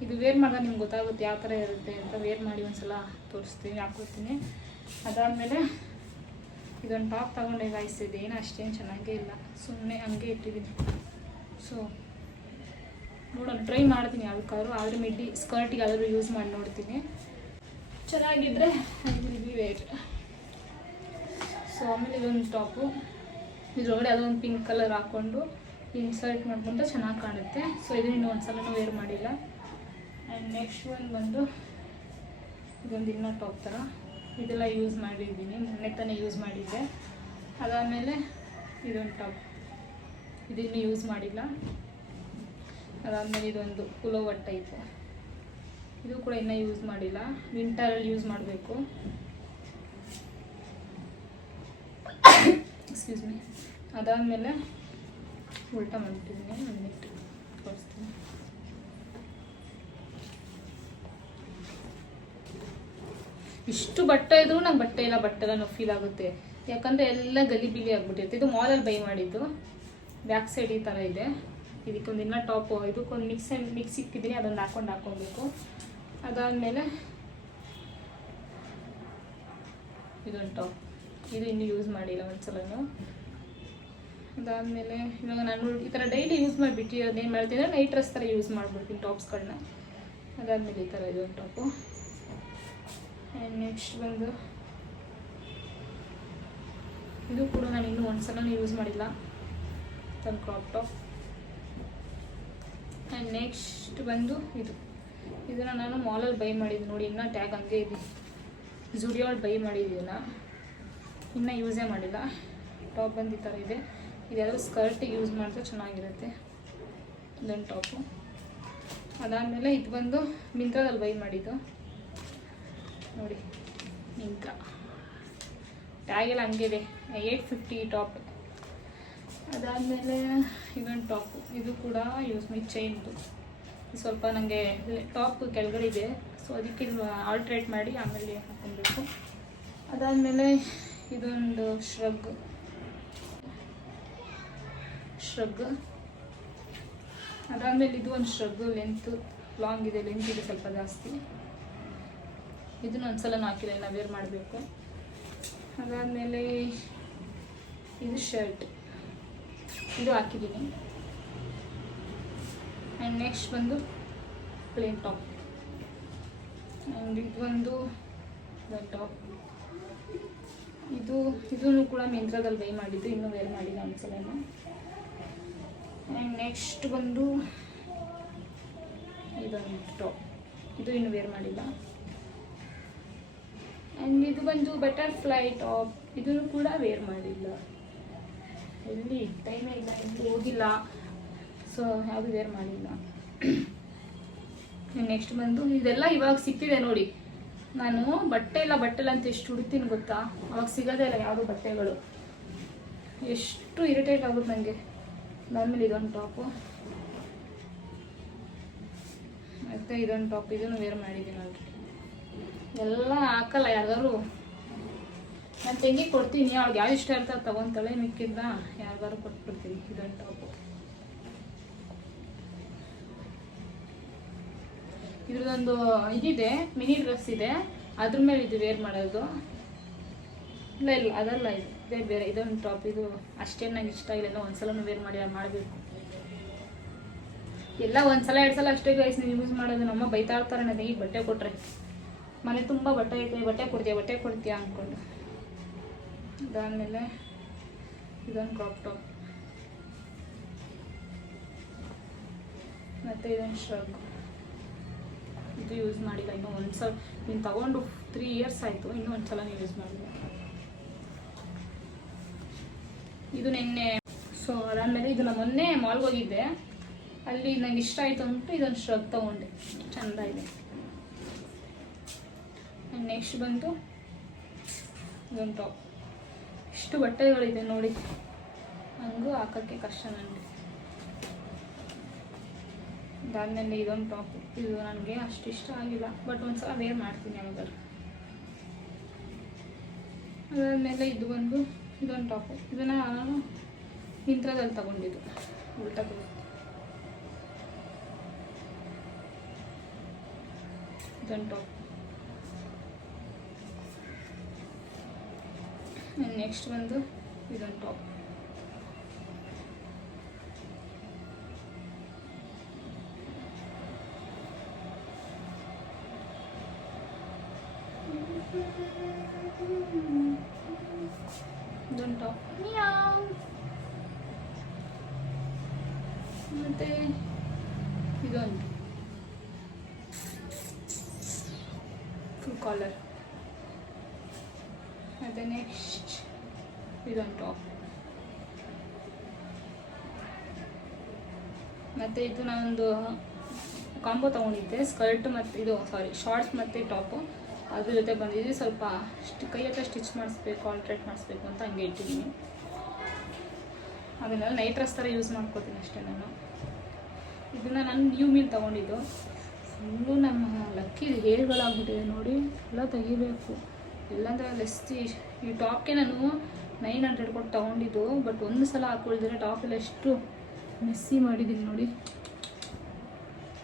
ಇದು ವೇರ್ ಮಾಡಿದಾಗ ನಿಮ್ಗೆ ಗೊತ್ತಾಗುತ್ತೆ ಯಾವ ಥರ ಇರುತ್ತೆ ಅಂತ. ವೇರ್ ಮಾಡಿ ಒಂದು ಸಲ ತೋರಿಸ್ತೀನಿ, ಹಾಕ್ಕೊಡ್ತೀನಿ. ಅದಾದಮೇಲೆ ಇದೊಂದು ಟಾಪ್ ತೊಗೊಂಡೆ ಗಾಯ್ಸ್, ಇದೇನು ಅಷ್ಟೇನು ಚೆನ್ನಾಗೇ ಇಲ್ಲ, ಸುಮ್ಮನೆ ಹಂಗೆ ಇಟ್ಟಿದ್ದೀನಿ. ಸೊ ನೋಡೋಣ, ಟ್ರೈ ಮಾಡ್ತೀನಿ ಯಾವ್ದಕ್ಕಾದ್ರು, ಆದರೆ ಮಿಡ್ಡಿ ಸ್ಕರ್ಟಿಗೆ ಆದರೂ ಯೂಸ್ ಮಾಡಿ ನೋಡ್ತೀನಿ. ಚೆನ್ನಾಗಿದ್ದರೆ I will be where. So ಆಮೇಲೆ ಇದೊಂದು ಟಾಪು, ಇದ್ರೊಳಗಡೆ ಅದೊಂದು ಪಿಂಕ್ ಕಲರ್ ಹಾಕ್ಕೊಂಡು ಇನ್ಸರ್ಟ್ ಮಾಡ್ಕೊಂಡ್ರೆ ಚೆನ್ನಾಗಿ ಕಾಣುತ್ತೆ. ಸೊ ಇದನ್ನು ಇನ್ನೂ ಒಂದು ಸಲನೂ ವೇರ್ ಮಾಡಿಲ್ಲ. ಆ್ಯಂಡ್ ನೆಕ್ಸ್ಟ್ ಒಂದು ಬಂದು ಇದೊಂದು ಇನ್ನೂ ಟಾಪ್ ಥರ, ಇದೆಲ್ಲ ಯೂಸ್ ಮಾಡಿದ್ದೀನಿ, ಮೊನ್ನೆ ತಾನೇ ಯೂಸ್ ಮಾಡಿದ್ದೆ. ಅದಾದಮೇಲೆ ಇದೊಂದು ಟಾಪ್, ಇದನ್ನು ಯೂಸ್ ಮಾಡಿಲ್ಲ. ಅದಾದಮೇಲೆ ಇದೊಂದು ಪುಲೋವರ್ ಟೈಪು, ಇದು ಕೂಡ ಇನ್ನೂ ಯೂಸ್ ಮಾಡಿಲ್ಲ, ವಿಂಟರಲ್ಲಿ ಯೂಸ್ ಮಾಡಬೇಕು. Excuse me. ಅದಾದಮೇಲೆ ಉಲ್ಟಾ ಮಾಡಿಬಿಟ್ಟಿದ್ದೀನಿ, 1 ಮಿನಿಟ್ ತೋರಿಸ್ತೀನಿ. ಇಷ್ಟು ಬಟ್ಟೆ ಇದ್ರೂ ನಂಗೆ ಬಟ್ಟೆ ಎಲ್ಲ ಫೀಲ್ ಆಗುತ್ತೆ, ಯಾಕಂದರೆ ಎಲ್ಲ ಗಲಿಬಿಲಿ ಆಗಿಬಿಟ್ಟಿರುತ್ತೆ. ಇದು ಮಾಲಲ್ಲಿ ಬೈ ಮಾಡಿದ್ದು, ಬ್ಯಾಕ್ ಸೈಡ್ ಈ ಥರ ಇದೆ. ಇದಕ್ಕೊಂದು ಇನ್ನೂ ಟಾಪು, ಇದಕ್ಕೊಂದು ಮಿಕ್ಸ್ ಇಕ್ಕಿದ್ದೀನಿ, ಅದೊಂದು ಹಾಕ್ಕೊಬೇಕು. ಅದಾದಮೇಲೆ ಇದೊಂದು ಟಾಪ್, ಇದು ಇನ್ನೂ ಯೂಸ್ ಮಾಡಿಲ್ಲ ಒಂದು ಸಲನೂ. ಅದಾದಮೇಲೆ ಇವಾಗ ನಾನು ಈ ಥರ ಡೈಲಿ ಯೂಸ್ ಮಾಡಿಬಿಟ್ಟಿರೋದು ಏನು ಮಾಡ್ತೀನಿ ಅಂದರೆ ನೈಟ್ ಡ್ರೆಸ್ ಥರ ಯೂಸ್ ಮಾಡಿಬಿಡ್ತೀನಿ ಟಾಪ್ಸ್ಗಳನ್ನ. ಅದಾದಮೇಲೆ ಈ ಥರ ಇದೊಂದು ಟಾಪು. ಆ್ಯಂಡ್ ನೆಕ್ಸ್ಟ್ ಬಂದು ಇದು ಕೂಡ ನಾನು ಇನ್ನೂ ಒಂದು ಸಲನೂ ಯೂಸ್ ಮಾಡಿಲ್ಲ, ಒಂದು ಕ್ರಾಪ್ ಟಾಪ್. ಆ್ಯಂಡ್ ನೆಕ್ಸ್ಟ್ ಬಂದು ಇದನ್ನು ನಾನು ಮಾಲಲ್ಲಿ ಬೈ ಮಾಡಿದ್ದು ನೋಡಿ, ಇನ್ನೂ ಟ್ಯಾಗ್ ಹಂಗೆ ಇದೆ, ಜುಡಿಯೋಲ್ಲಿ ಬೈ ಮಾಡಿದ್ದೀನ, ಇನ್ನೂ ಯೂಸೇ ಮಾಡಿಲ್ಲ. ಟಾಪ್ ಬಂದು ಈ ಥರ ಇದೆ, ಇದ್ಯಾವುದೋ ಸ್ಕರ್ಟಿಗೆ ಯೂಸ್ ಮಾಡಿದ್ರೆ ಚೆನ್ನಾಗಿರುತ್ತೆ. ಇದೊಂದು ಟಾಪು. ಅದಾದಮೇಲೆ ಇದು ಬಂದು ಮಿಂತ್ರಾದಲ್ಲಿ ಬೈ ಮಾಡಿದ್ದು ನೋಡಿ, ಮಿಂತ್ರಾ ಟ್ಯಾಗೆಲ್ಲ ಹಂಗೆ ಇದೆ, 850 ಟಾಪ್. ಅದಾದಮೇಲೆ ಇದೊಂದು ಟಾಪು, ಇದು ಕೂಡ ಯೂಸ್ ಮಾಡಿ ಚೈನ್ದು, ಸ್ವಲ್ಪ ನನಗೆ ಟಾಪ್ ಕೆಳಗಡೆ ಇದೆ, ಸೊ ಅದಕ್ಕೆ ಆಲ್ಟ್ರೇಟ್ ಮಾಡಿ ಆಮೇಲೆ ಹಾಕೊಬೇಕು. ಅದಾದಮೇಲೆ ಇದೊಂದು ಶ್ರಗ್. ಅದಾದಮೇಲೆ ಇದು ಒಂದು ಶ್ರಗ್, ಲಾಂಗ್ ಇದೆ, ಲೆಂತ್ ಇದೆ ಸ್ವಲ್ಪ ಜಾಸ್ತಿ. ಇದನ್ನು ಒಂದು ಸಲ ಹಾಕಿಲ್ಲ, ಇನ್ನು ವೇರ್ ಮಾಡಬೇಕು. ಅದಾದಮೇಲೆ ಇದು ಶರ್ಟ್, ಇದು ಹಾಕಿದ್ದೀನಿ. ಆ್ಯಂಡ್ ನೆಕ್ಸ್ಟ್ ಬಂದು ಪ್ಲೇನ್ ಟಾಪ್. ಆ್ಯಂಡ್ ಇದೊಂದು ಟಾಪ್, ಇದೂ ಕೂಡ ಮಿಂತ್ರಾದಲ್ಲಿ ಬೈ ಮಾಡಿದ್ದು, ಇನ್ನೂ ವೇರ್ ಮಾಡಿಲ್ಲ ಒಂದ್ಸಲನೂ. ಆ್ಯಂಡ್ ನೆಕ್ಸ್ಟ್ ಬಂದು ಇದೊಂದು ಟಾಪ್, ಇದು ಇನ್ನೂ ವೇರ್ ಮಾಡಿಲ್ಲ. ಆ್ಯಂಡ್ ಇದು ಬಂದು ಬಟರ್ಫ್ಲೈ ಟಾಪ್. ಇದನ್ನು ಕೂಡ ವೇರ್ ಮಾಡಿಲ್ಲ, ಎಲ್ಲಿ ಟೈಮೇ ಇಲ್ಲ, ಎಲ್ಲಿ ಹೋಗಿಲ್ಲ, ಸೊ ಯಾವುದು ವೇರ್ ಮಾಡಿಲ್ಲ. ನೆಕ್ಸ್ಟ್ ಬಂದು ಇದೆಲ್ಲ ಇವಾಗ ಸಿಕ್ತಿದೆ ನೋಡಿ. ನಾನು ಬಟ್ಟೆ ಇಲ್ಲ ಅಂತ ಎಷ್ಟು ಹುಡುಕ್ತೀನಿ ಗೊತ್ತಾ, ಅವಾಗ ಸಿಗೋದೇ ಇಲ್ಲ ಯಾವುದು ಬಟ್ಟೆಗಳು. ಎಷ್ಟು ಇರಿಟೇಟ್ ಆಗುತ್ತೆ ನನಗೆ. ಆಮೇಲೆ ಇದೊಂದು ಟಾಪು ಮತ್ತು ಇದೊಂದು ಟಾಪ್, ಇದನ್ನು ವೇರ್ ಮಾಡಿದ್ದೀನಿ ಆಲ್ರೆಡಿ. ಎಲ್ಲ ಹಾಕಲ್ಲ, ಯಾರಿಗಾರು ನಾನು ತೆಂಗಿಗೆ ಕೊಡ್ತೀನಿ, ಅವ್ಳಿಗೆ ಯಾವ್ದು ಇಷ್ಟ ಇರ್ತದೆ ತೊಗೊತಾಳೆ, ಮಿಕ್ಕಿದ್ದ ಯಾರಿಗಾರು ಕೊಟ್ಬಿಡ್ತೀನಿ. ಇದೊಂದು ಟಾಪು. ಇದ್ರದ್ದೊಂದು ಇದಿದೆ, ಮಿನಿ ಡ್ರೆಸ್ ಇದೆ, ಅದ್ರ ಮೇಲೆ ಇದು ವೇರ್ ಮಾಡೋದು. ಇಲ್ಲ ಅದಲ್ಲ, ಇದೇ ಬೇರೆ. ಇದೊಂದು ಟಾಪ್, ಇದು ಅಷ್ಟೇನು ನಂಗೆ ಇಷ್ಟ ಇಲ್ಲ, ಒಂದ್ಸಲ ವೇರ್ ಮಾಡಬೇಕು. ಎಲ್ಲ ಒಂದ್ಸಲ 2 ಸಲ ಅಷ್ಟೇ ಗೈಸ್ ನೀವು ಯೂಸ್ ಮಾಡೋದು. ನಮ್ಮ ಬೈತಾ ಇರ್ತಾರೆ ನನಗೆ ಈಗ ಬಟ್ಟೆ ಕೊಟ್ಟರೆ, ಮನೆ ತುಂಬ ಬಟ್ಟೆ ಐತೆ, ಬಟ್ಟೆ ಕೊಡ್ತೀಯಾ ಅಂದ್ಕೊಂಡು. ಅದಾದಮೇಲೆ ಇದೊಂದು ಕ್ರಾಪ್ ಟಾಪ್, ಮತ್ತು ಇದೊಂದು ಶ್ರಗ್. ಇದು ಯೂಸ್ ಮಾಡಿಲ್ಲ ಇನ್ನೂ ಒಂದ್ಸಲ. ನೀನು ತಗೊಂಡು 3 ಇಯರ್ಸ್ ಆಯಿತು, ಇನ್ನೂ ಒಂದ್ಸಲ ನೀವು ಯೂಸ್ ಮಾಡಿಲ್ಲ. ಇದು ನಿನ್ನೆ. ಸೊ ಅದಾದಮೇಲೆ ಇದು ನಾನು ಮೊನ್ನೆ ಮಾಲ್ಗೆ ಹೋಗಿದ್ದೆ, ಅಲ್ಲಿ ನಂಗೆ ಇಷ್ಟ ಆಯಿತು ಅಂದ್ಬಿಟ್ಟು ಇದೊಂದು ಶ್ರಗ್ ತೊಗೊಂಡೆ, ಚೆಂದ ಇದೆ. ನೆಕ್ಸ್ಟ್ ಬಂತು ಇದೊಂದು ಟಾಪ್. ಇಷ್ಟು ಬಟ್ಟೆಗಳಿದೆ ನೋಡಿ, ಹಂಗೂ ಹಾಕೋಕ್ಕೆ ಕಷ್ಟ ನನಗೆ. ಅದಾದಮೇಲೆ ಇದೊಂದು ಟಾಪ್, ಇದು ನನಗೆ ಅಷ್ಟು ಇಷ್ಟ ಆಗಿಲ್ಲ, ಬಟ್ ಒಂದ್ಸಲ ವೇರ್ ಮಾಡ್ತೀನಿ ಯಾವಾಗಾದ್ರು. ಅದಾದಮೇಲೆ ಇದು ಬಂದು ಇದೊಂದು ಟಾಪು. ಇದನ್ನು ನಾನು ಮಿಂತ್ರದಲ್ಲಿ ತಗೊಂಡಿದ್ದು, ಉಲ್ಟಾ ಇದೊಂದು ಟಾಪ್. ನೆಕ್ಸ್ಟ್ ಬಂದು ಇದೊಂದು ಟಾಪ್. ಇದೊಂದು ಟಾಪ್ ಮತ್ತು ಇದೊಂದು ಫುಲ್ ಕಾಲರ್. ಮತ್ತು ನೆಕ್ಸ್ಟ್ ಇದೊಂದು ಟಾಪ್. ಮತ್ತು ಇದು ನಾನೊಂದು ಕಾಂಬೋ ತೊಗೊಂಡಿದ್ದೆ, ಸ್ಕರ್ಟ್ ಮತ್ತು ಇದು ಶಾರ್ಟ್ಸ್ ಮತ್ತು ಟಾಪು. ಅದ್ರ ಜೊತೆ ಬಂದಿದ್ದು ಸ್ವಲ್ಪ ಕೈ ಹತ್ರ ಸ್ಟಿಚ್ ಮಾಡಿಸ್ಬೇಕು, ಆಲ್ಟ್ರೇಟ್ ಮಾಡಿಸ್ಬೇಕು ಅಂತ ಹಂಗೆ ಇಟ್ಟಿದ್ದೀನಿ. ಅದನ್ನೆಲ್ಲ ನೈಟ್ ಡ್ರೆಸ್ ಥರ ಯೂಸ್ ಮಾಡ್ಕೋತೀನಿ ಅಷ್ಟೇ ನಾನು. ಇದನ್ನು ನಾನು ನ್ಯೂ ಮೀಲ್ ತೊಗೊಂಡಿದ್ದು. ಫುಲ್ಲು ನಮ್ಮ ಲಕ್ಕಿ ಹೇರ್ಗಳಾಗ್ಬಿಟ್ಟಿದೆ ನೋಡಿ, ಎಲ್ಲ ತೆಗಿಬೇಕು. ಇಲ್ಲಾಂದರೆ ಲೆಸ್ತಿ. ಈ ಟಾಪ್ಗೆ ನಾನು 900 ಕೊಟ್ಟು ತೊಗೊಂಡಿದ್ದು, ಬಟ್ ಒಂದು ಸಲ ಹಾಕ್ಕೊಳಿದ್ರೆ ಟಾಪೆಲ್ಲ ಎಷ್ಟು ಮೆಸ್ಸಿ ಮಾಡಿದ್ದೀನಿ ನೋಡಿ.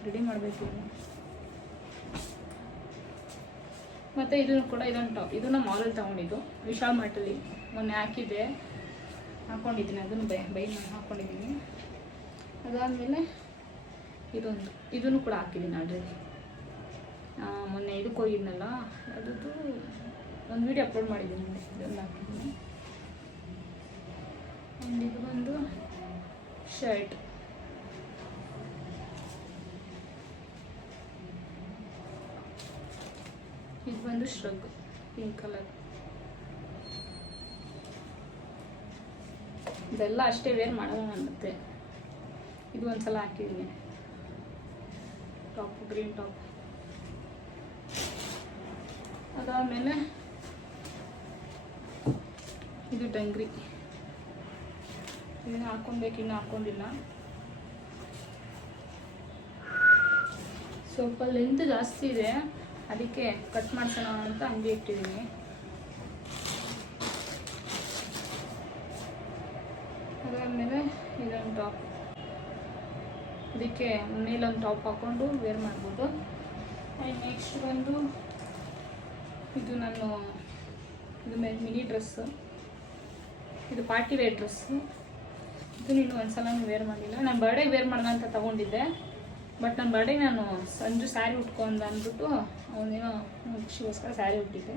ರೆಡಿ ಮಾಡಬೇಕು. ಮತ್ತು ಇದನ್ನು ಕೂಡ ಇದೊಂದು ಟಾಪ್, ಇದನ್ನು ಮಾಲಲ್ಲಿ ತೊಗೊಂಡಿದ್ದು, ವಿಶಾಲ್ ಮಾರ್ಟಲ್ಲಿ ಮೊನ್ನೆ ಹಾಕಿದ್ದೆ, ಹಾಕ್ಕೊಂಡಿದ್ದೀನಿ. ಅದನ್ನು ಬೈ ಹಾಕ್ಕೊಂಡಿದ್ದೀನಿ. ಅದಾದಮೇಲೆ ಇದನ್ನು ಕೂಡ ಹಾಕಿದ್ದೀನಿ ಆಲ್ರೆಡಿ. ಮೊನ್ನೆ ಇದಕ್ಕೆ ಹೋಗಿದ್ನಲ್ಲ, ಅದರದ್ದು ಒಂದು ವಿಡಿಯೋ ಅಪ್ಲೋಡ್ ಮಾಡಿದ್ದೀನಿ, ಇದೊಂದು ಹಾಕಿದ್ದೀನಿ. ಆ್ಯಂಡ್ ಇದು ಬಂದು ಶರ್ಟ್. ಇದು ಬಂದು ಶ್ರಗ್, ಪಿಂಕ್ ಕಲರ್. ಇದೆಲ್ಲ ಅಷ್ಟೇ ವೇರ್ ಮಾಡೋಣ ನಾನು. ಮತ್ತೆ ಇದು ಒಂದ್ಸಲ ಹಾಕಿದ್ದೀನಿ, ಟಾಪ್, ಗ್ರೀನ್ ಟಾಪ್. ಅದಾದಮೇಲೆ ಇದು ಡಂಗ್ರಿ. ಇದನ್ನು ಹಾಕ್ಕೊಬೇಕು, ಇನ್ನೂ ಹಾಕ್ಕೊಂಡಿಲ್ಲ. ಸ್ವಲ್ಪ ಲೆಂತ್ ಜಾಸ್ತಿ ಇದೆ, ಅದಕ್ಕೆ ಕಟ್ ಮಾಡ್ಸೋಣ ಅಂತ ಹಂಗೆ ಇಟ್ಟಿದ್ದೀನಿ. ಅದಾದಮೇಲೆ ಇದೊಂದು ಟಾಪ್, ಇದಕ್ಕೆ ಮೇಲೊಂದು ಟಾಪ್ ಹಾಕ್ಕೊಂಡು ವೇರ್ ಮಾಡ್ಬೋದು. ಆ್ಯಂಡ್ ನೆಕ್ಸ್ಟ್ ಬಂದು ಇದು ನಾನು ಇದು ಮಿನಿ ಡ್ರೆಸ್ಸು, ಇದು ಪಾರ್ಟಿ ವೇರ್ ಡ್ರೆಸ್ಸು. ಇದನ್ನು ಇನ್ನೂ ಒಂದ್ಸಲ ವೇರ್ ಮಾಡಿಲ್ಲ. ನಾನು ಬರ್ಡೇಗೆ ವೇರ್ ಮಾಡೋಣ ಅಂತ ತೊಗೊಂಡಿದ್ದೆ, ಬಟ್ ನನ್ನ ಬರ್ಡೇಗೆ ನಾನು ಸಂಜು ಸ್ಯಾರಿ ಉಟ್ಕೊಂಡ ಅಂದ್ಬಿಟ್ಟು ಅವನೇನೋ ಖುಷಿಗೋಸ್ಕರ ಸ್ಯಾರಿ ಉಟ್ಟಿದ್ದೆ.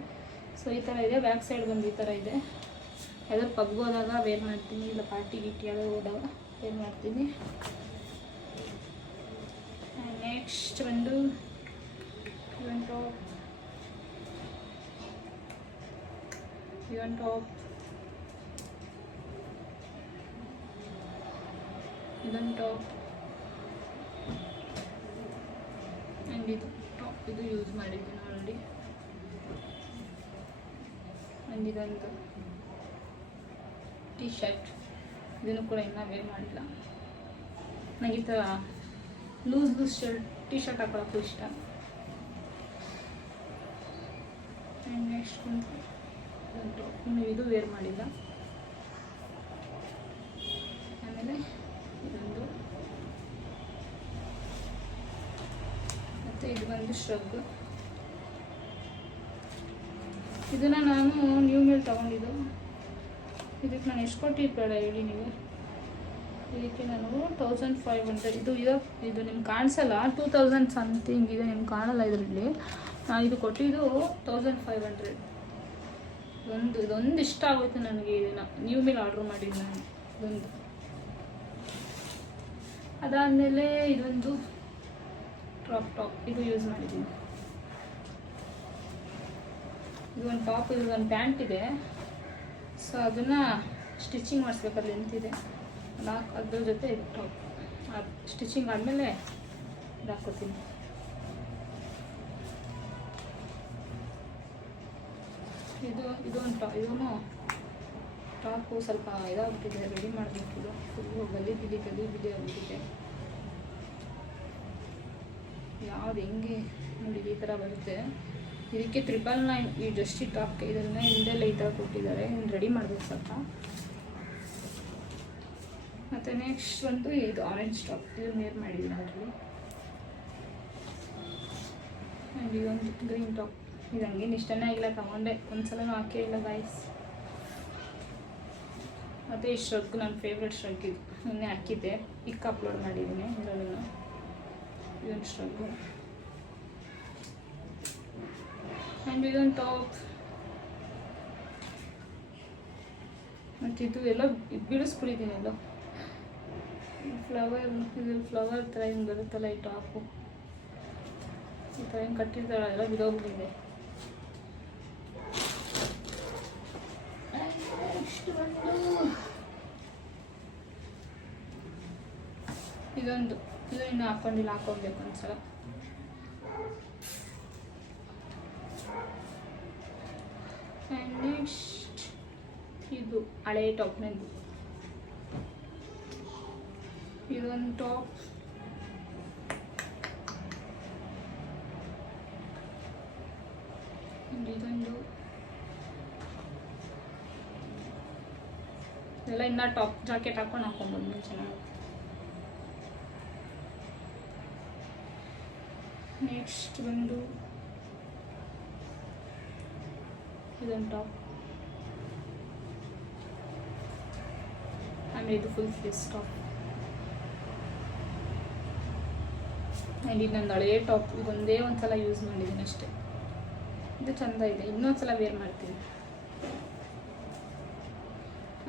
ಸೊ ಈ ಥರ ಇದೆ, ಬ್ಯಾಕ್ ಸೈಡ್ ಬಂದು ಈ ಥರ ಇದೆ. ಯಾವ್ದಾದ್ರು ಪಬ್ಗೆ ಹೋದಾಗ ವೇರ್ ಮಾಡ್ತೀನಿ, ಇಲ್ಲ ಪಾರ್ಟಿ ಗಿಟ್ಟಿ ಯಾವ್ದಾದ್ರು ಹೋದಾಗ ವೇರ್ ಮಾಡ್ತೀನಿ. ನೆಕ್ಸ್ಟ್ ಬಂದು ಇದೊಂದು ಟಾಪ್. ಇದೊಂದು ಟಾಪ್, ಇದೊಂದು ಟಾಪ್ ಆ್ಯಂಡ್ ಇದು ಟಾಪ್, ಇದು ಯೂಸ್ ಮಾಡಿದ್ದೀನಿ ಆಲ್ರೆಡಿ. ಆ್ಯಂಡ್ ಇದೊಂದು ಟೀ ಶರ್ಟ್, ಇದನ್ನು ಕೂಡ ಇನ್ನೂ ವೇರ್ ಮಾಡಿಲ್ಲ. ನನಗೆ ಈ ಥರ ಲೂಸ್ ಟೀ ಶರ್ಟ್ ಹಾಕೊಳ್ಳೋಕ್ಕೂ ಇಷ್ಟ. ಆ್ಯಂಡ್ ನೆಕ್ಸ್ಟ್ ಒಂದು ಇನ್ನು ಇದು ವೇರ್ ಮಾಡಿಲ್ಲ. ಆಮೇಲೆ ಇದೊಂದು, ಮತ್ತು ಇದು ಬಂದು ಶ್ರಗ್. ಇದನ್ನು ನಾನು ನ್ಯೂ ಮೇಲ್ ತೊಗೊಂಡಿದ್ದು. ಇದಕ್ಕೆ ನಾನು ಎಷ್ಟು ಕೊಟ್ಟಿರ್ಬೇಡ ಹೇಳಿ ನೀವು. ಇದಕ್ಕೆ ನಾನು 1500, ಇದು ನಿಮ್ಗೆ ಕಾಣಿಸಲ್ಲ, 2000 ಸಮಥಿಂಗ್ ಇದೆ, ನಿಮ್ಗೆ ಕಾಣಲ್ಲ ಇದರಲ್ಲಿ. ನಾನು ಇದು ಕೊಟ್ಟಿದ್ದು 1500. ಇದೊಂದು ಇಷ್ಟ ಆಗೋಯ್ತು ನನಗೆ. ಇದನ್ನು ನ್ಯೂ ಮೇಲ್ ಆರ್ಡ್ರ್ ಮಾಡಿದ್ದು ನಾನು ಇದೊಂದು. ಅದಾದಮೇಲೆ ಇದೊಂದು ಟಾಪ್, ಇದು ಯೂಸ್ ಮಾಡಿದ್ದೀನಿ. ಇದು ಒಂದು ಟಾಪ್, ಇದು ಒಂದು ಪ್ಯಾಂಟ್ ಇದೆ. ಸೊ ಅದನ್ನು ಸ್ಟಿಚಿಂಗ್ ಮಾಡಿಸ್ಬೇಕಾದ್ರೆ ನಿಂತಿದೆ, ಅದ್ರ ಜೊತೆ ಇದು ಟಾಪ್. ಸ್ಟಿಚಿಂಗ್ ಆದಮೇಲೆ ಇದು ಹಾಕ್ಕೋತೀನಿ. ಇದೊಂದು ಇದೂ ಟಾಪು ಸ್ವಲ್ಪ ಇದಾಗ್ಬಿಟ್ಟಿದೆ, ರೆಡಿ ಮಾಡಬೇಕಿದು. ಫುಲ್ಲು ಗಲೀಬಿಲಿ ಆಗಿಬಿಟ್ಟಿದೆ. ಯಾವುದು ಹೆಂಗೆ ನೋಡಿ ಈ ಥರ ಬರುತ್ತೆ. ಇದಕ್ಕೆ 999 ಈ ಜಸ್ಟಿ ಟಾಪ್ಗೆ. ಇದನ್ನು ಹಿಂದೆಲ್ಲ ಈ ಥರ ಕೊಟ್ಟಿದ್ದಾರೆ, ಇನ್ನು ರೆಡಿ ಮಾಡಬೇಕು ಸ್ವಲ್ಪ. ಮತ್ತು ನೆಕ್ಸ್ಟ್ ಒಂದು ಇದು ಆರೆಂಜ್ ಟಾಪ್, ಇದು ವೇರ್ ಮಾಡಿದ್ದೀನಿ ಅದರಲ್ಲಿ. ಆ್ಯಂಡ್ ಇದೊಂದು ಗ್ರೀನ್ ಟಾಪ್, ಇದು ಹಂಗೇನು ಇಷ್ಟನೇ ಆಗಿಲ್ಲ, ತಗೊಂಡೆ, ಒಂದ್ಸಲನೂ ಹಾಕೇ ಇಲ್ಲ ಗಾಯ್ಸ್. ಮತ್ತು ಈ ಶ್ರಗ್ ನನ್ನ ಫೇವ್ರೆಟ್ ಶ್ರಗ್, ಇದು ನಿನ್ನೆ ಹಾಕಿದ್ದೆ, ಪಿಕ್ ಅಪ್ಲೋಡ್ ಮಾಡಿದ್ದೀನಿ ಇದರಲ್ಲೂ. ಇದೊಂದು ಶ್ರಗ್ಗು. ಆ್ಯಂಡ್ ಇದೊಂದು ಟಾಪ್. ಮತ್ತು ಇದು ಎಲ್ಲ ಬಿಡಿಸ್ಬಿಟ್ಟಿದ್ದೀನಿ ಎಲ್ಲ. ಫ್ಲವರ್ ಥರ ಹಿಂಗೆ ಬರುತ್ತಲ್ಲ ಈ ಟಾಪು, ಈ ಥರ ಹಿಂಗೆ ಕಟ್ಟಿರ್ತಾಳೆ, ಎಲ್ಲ ಬಿದೋಗ್ಬಿಟ್ಟಿದೆ. ಇದು ಇನ್ನು ಹಾಕೊಂಡಿಲ್ಲ, ಹಾಕೋಗ್ಬೇಕು ಒಂದ್ಸಲ. ಆ್ಯಂಡ್ ನೆಕ್ಸ್ಟ್ ಇದು ಹಳೆ ಟಾಪ್ನದ್ದು, ಇದೊಂದು ಟಾಪ್. ಇದೊಂದು, ಇದೆಲ್ಲ ಇನ್ನು ಟಾಪ್ ಜಾಕೆಟ್ ಹಾಕೊಂಡು ಹಾಕೊಂಡ್ಬಂದು ಚೆನ್ನಾಗಿ. ನೆಕ್ಸ್ಟ್ ಬಂದು ಇದೊಂದು ಟಾಪ್. ಆಮೇಲೆ ಇದು ಫುಲ್ ಸ್ಲೀವ್ಸ್ ಟಾಪ್. ಆ್ಯಂಡ್ ಇದು ನಂದು ಹಳೆಯ ಟಾಪ್, ಇದೊಂದೇ ಒಂದ್ಸಲ ಯೂಸ್ ಮಾಡಿದ್ದೀನಿ ಅಷ್ಟೇ. ಇದು ಚೆಂದ ಇದೆ, ಇನ್ನೊಂದ್ಸಲ ವೇರ್ ಮಾಡ್ತೀನಿ.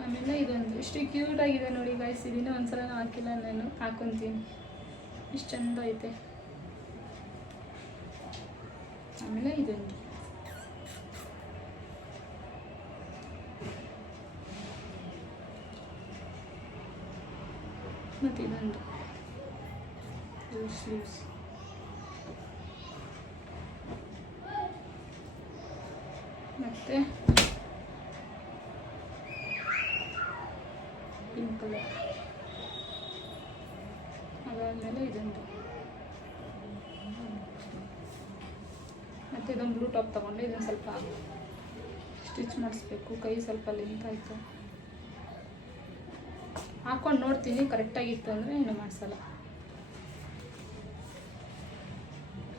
ಆಮೇಲೆ ಇದೊಂದು ಇಷ್ಟು ಕ್ಯೂಟ್ ಆಗಿದೆ ನೋಡಿ ಗಾಯ್ಸ್. ಇದನ್ನು ಒಂದ್ಸಲ ಹಾಕಿಲ್ಲ, ನಾನು ಹಾಕೊತೀನಿ, ಇಷ್ಟು ಚೆಂದ ಐತೆ. ಆಮೇಲೆ ಇದೊಂದು ಮತ್ತು ಇದೊಂದು ಸ್ಲೀವ್ಸ್. ಮತ್ತು ಪಿಂಕ್ ಕಲರ್. ಅದಾದಮೇಲೆ ಇದೊಂದು, ಮತ್ತು ಇದೊಂದು ಬ್ಲೂ ಟಾಪ್ ತೊಗೊಂಡೆ. ಇದನ್ನು ಸ್ವಲ್ಪ ಸ್ಟಿಚ್ ಮಾಡಿಸ್ಬೇಕು, ಕೈ ಸ್ವಲ್ಪ ಲೆಂತ್ ಆಯಿತು. ಹಾಕ್ಕೊಂಡು ನೋಡ್ತೀನಿ, ಕರೆಕ್ಟಾಗಿತ್ತು ಅಂದರೆ ಏನು ಮಾಡಿಸಲ್ಲ.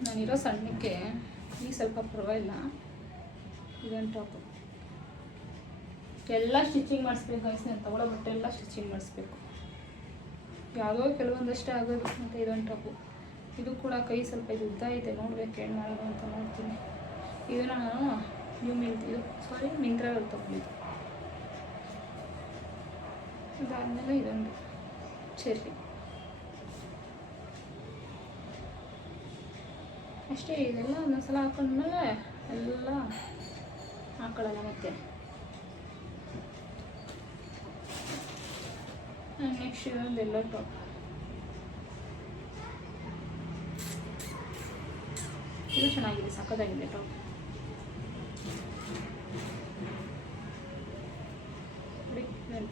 ನಾನಿರೋ ಸಣ್ಣಕ್ಕೆ ಈಗ ಸ್ವಲ್ಪ ಪರವಾಗಿಲ್ಲ. ಇದೊಂದು ಟಾಪು ಎಲ್ಲ ಸ್ಟಿಚಿಂಗ್ ಮಾಡಿಸ್ಬೇಕು ಗೈಸ್. ನಾನು ತಗೊಳ್ಳೋ ಬಟ್ಟೆ ಎಲ್ಲ ಸ್ಟಿಚಿಂಗ್ ಮಾಡಿಸ್ಬೇಕು, ಯಾವುದೋ ಕೆಲವೊಂದಷ್ಟೇ ಆಗೋದು. ಮತ್ತು ಇದೊಂದು ಟಾಪು, ಇದು ಕೂಡ ಕೈ ಸ್ವಲ್ಪ ಇದು ಉದ್ದ ಐತೆ, ನೋಡ್ಬೇಕು ಏನು ಮಾಡೋದು ಅಂತ ನೋಡ್ತೀನಿ. ಇದನ್ನು ನಾನು ಮಿಂತ್ರಾದಲ್ಲಿ ತೊಗೊಂಡಿದ್ದು. ಅದಾದಮೇಲೆ ಇದೊಂದು ಚೆರ್ರಿ ಅಷ್ಟೇ. ಇದೆಲ್ಲ ಒಂದೊಂದ್ಸಲ ಹಾಕೊಂಡ್ಮೇಲೆ ಎಲ್ಲ ಹಾಕೊಳ್ಳಲ್ಲ ಮತ್ತೆ. ನೆಕ್ಸ್ಟ್ ಇದೊಂದು ಎಲ್ಲೋ ಟಾಪ್. ಇದು ಚೆನ್ನಾಗಿದೆ, ಸಕ್ಕತ್ತಾಗಿದೆ ಟಾಪ್.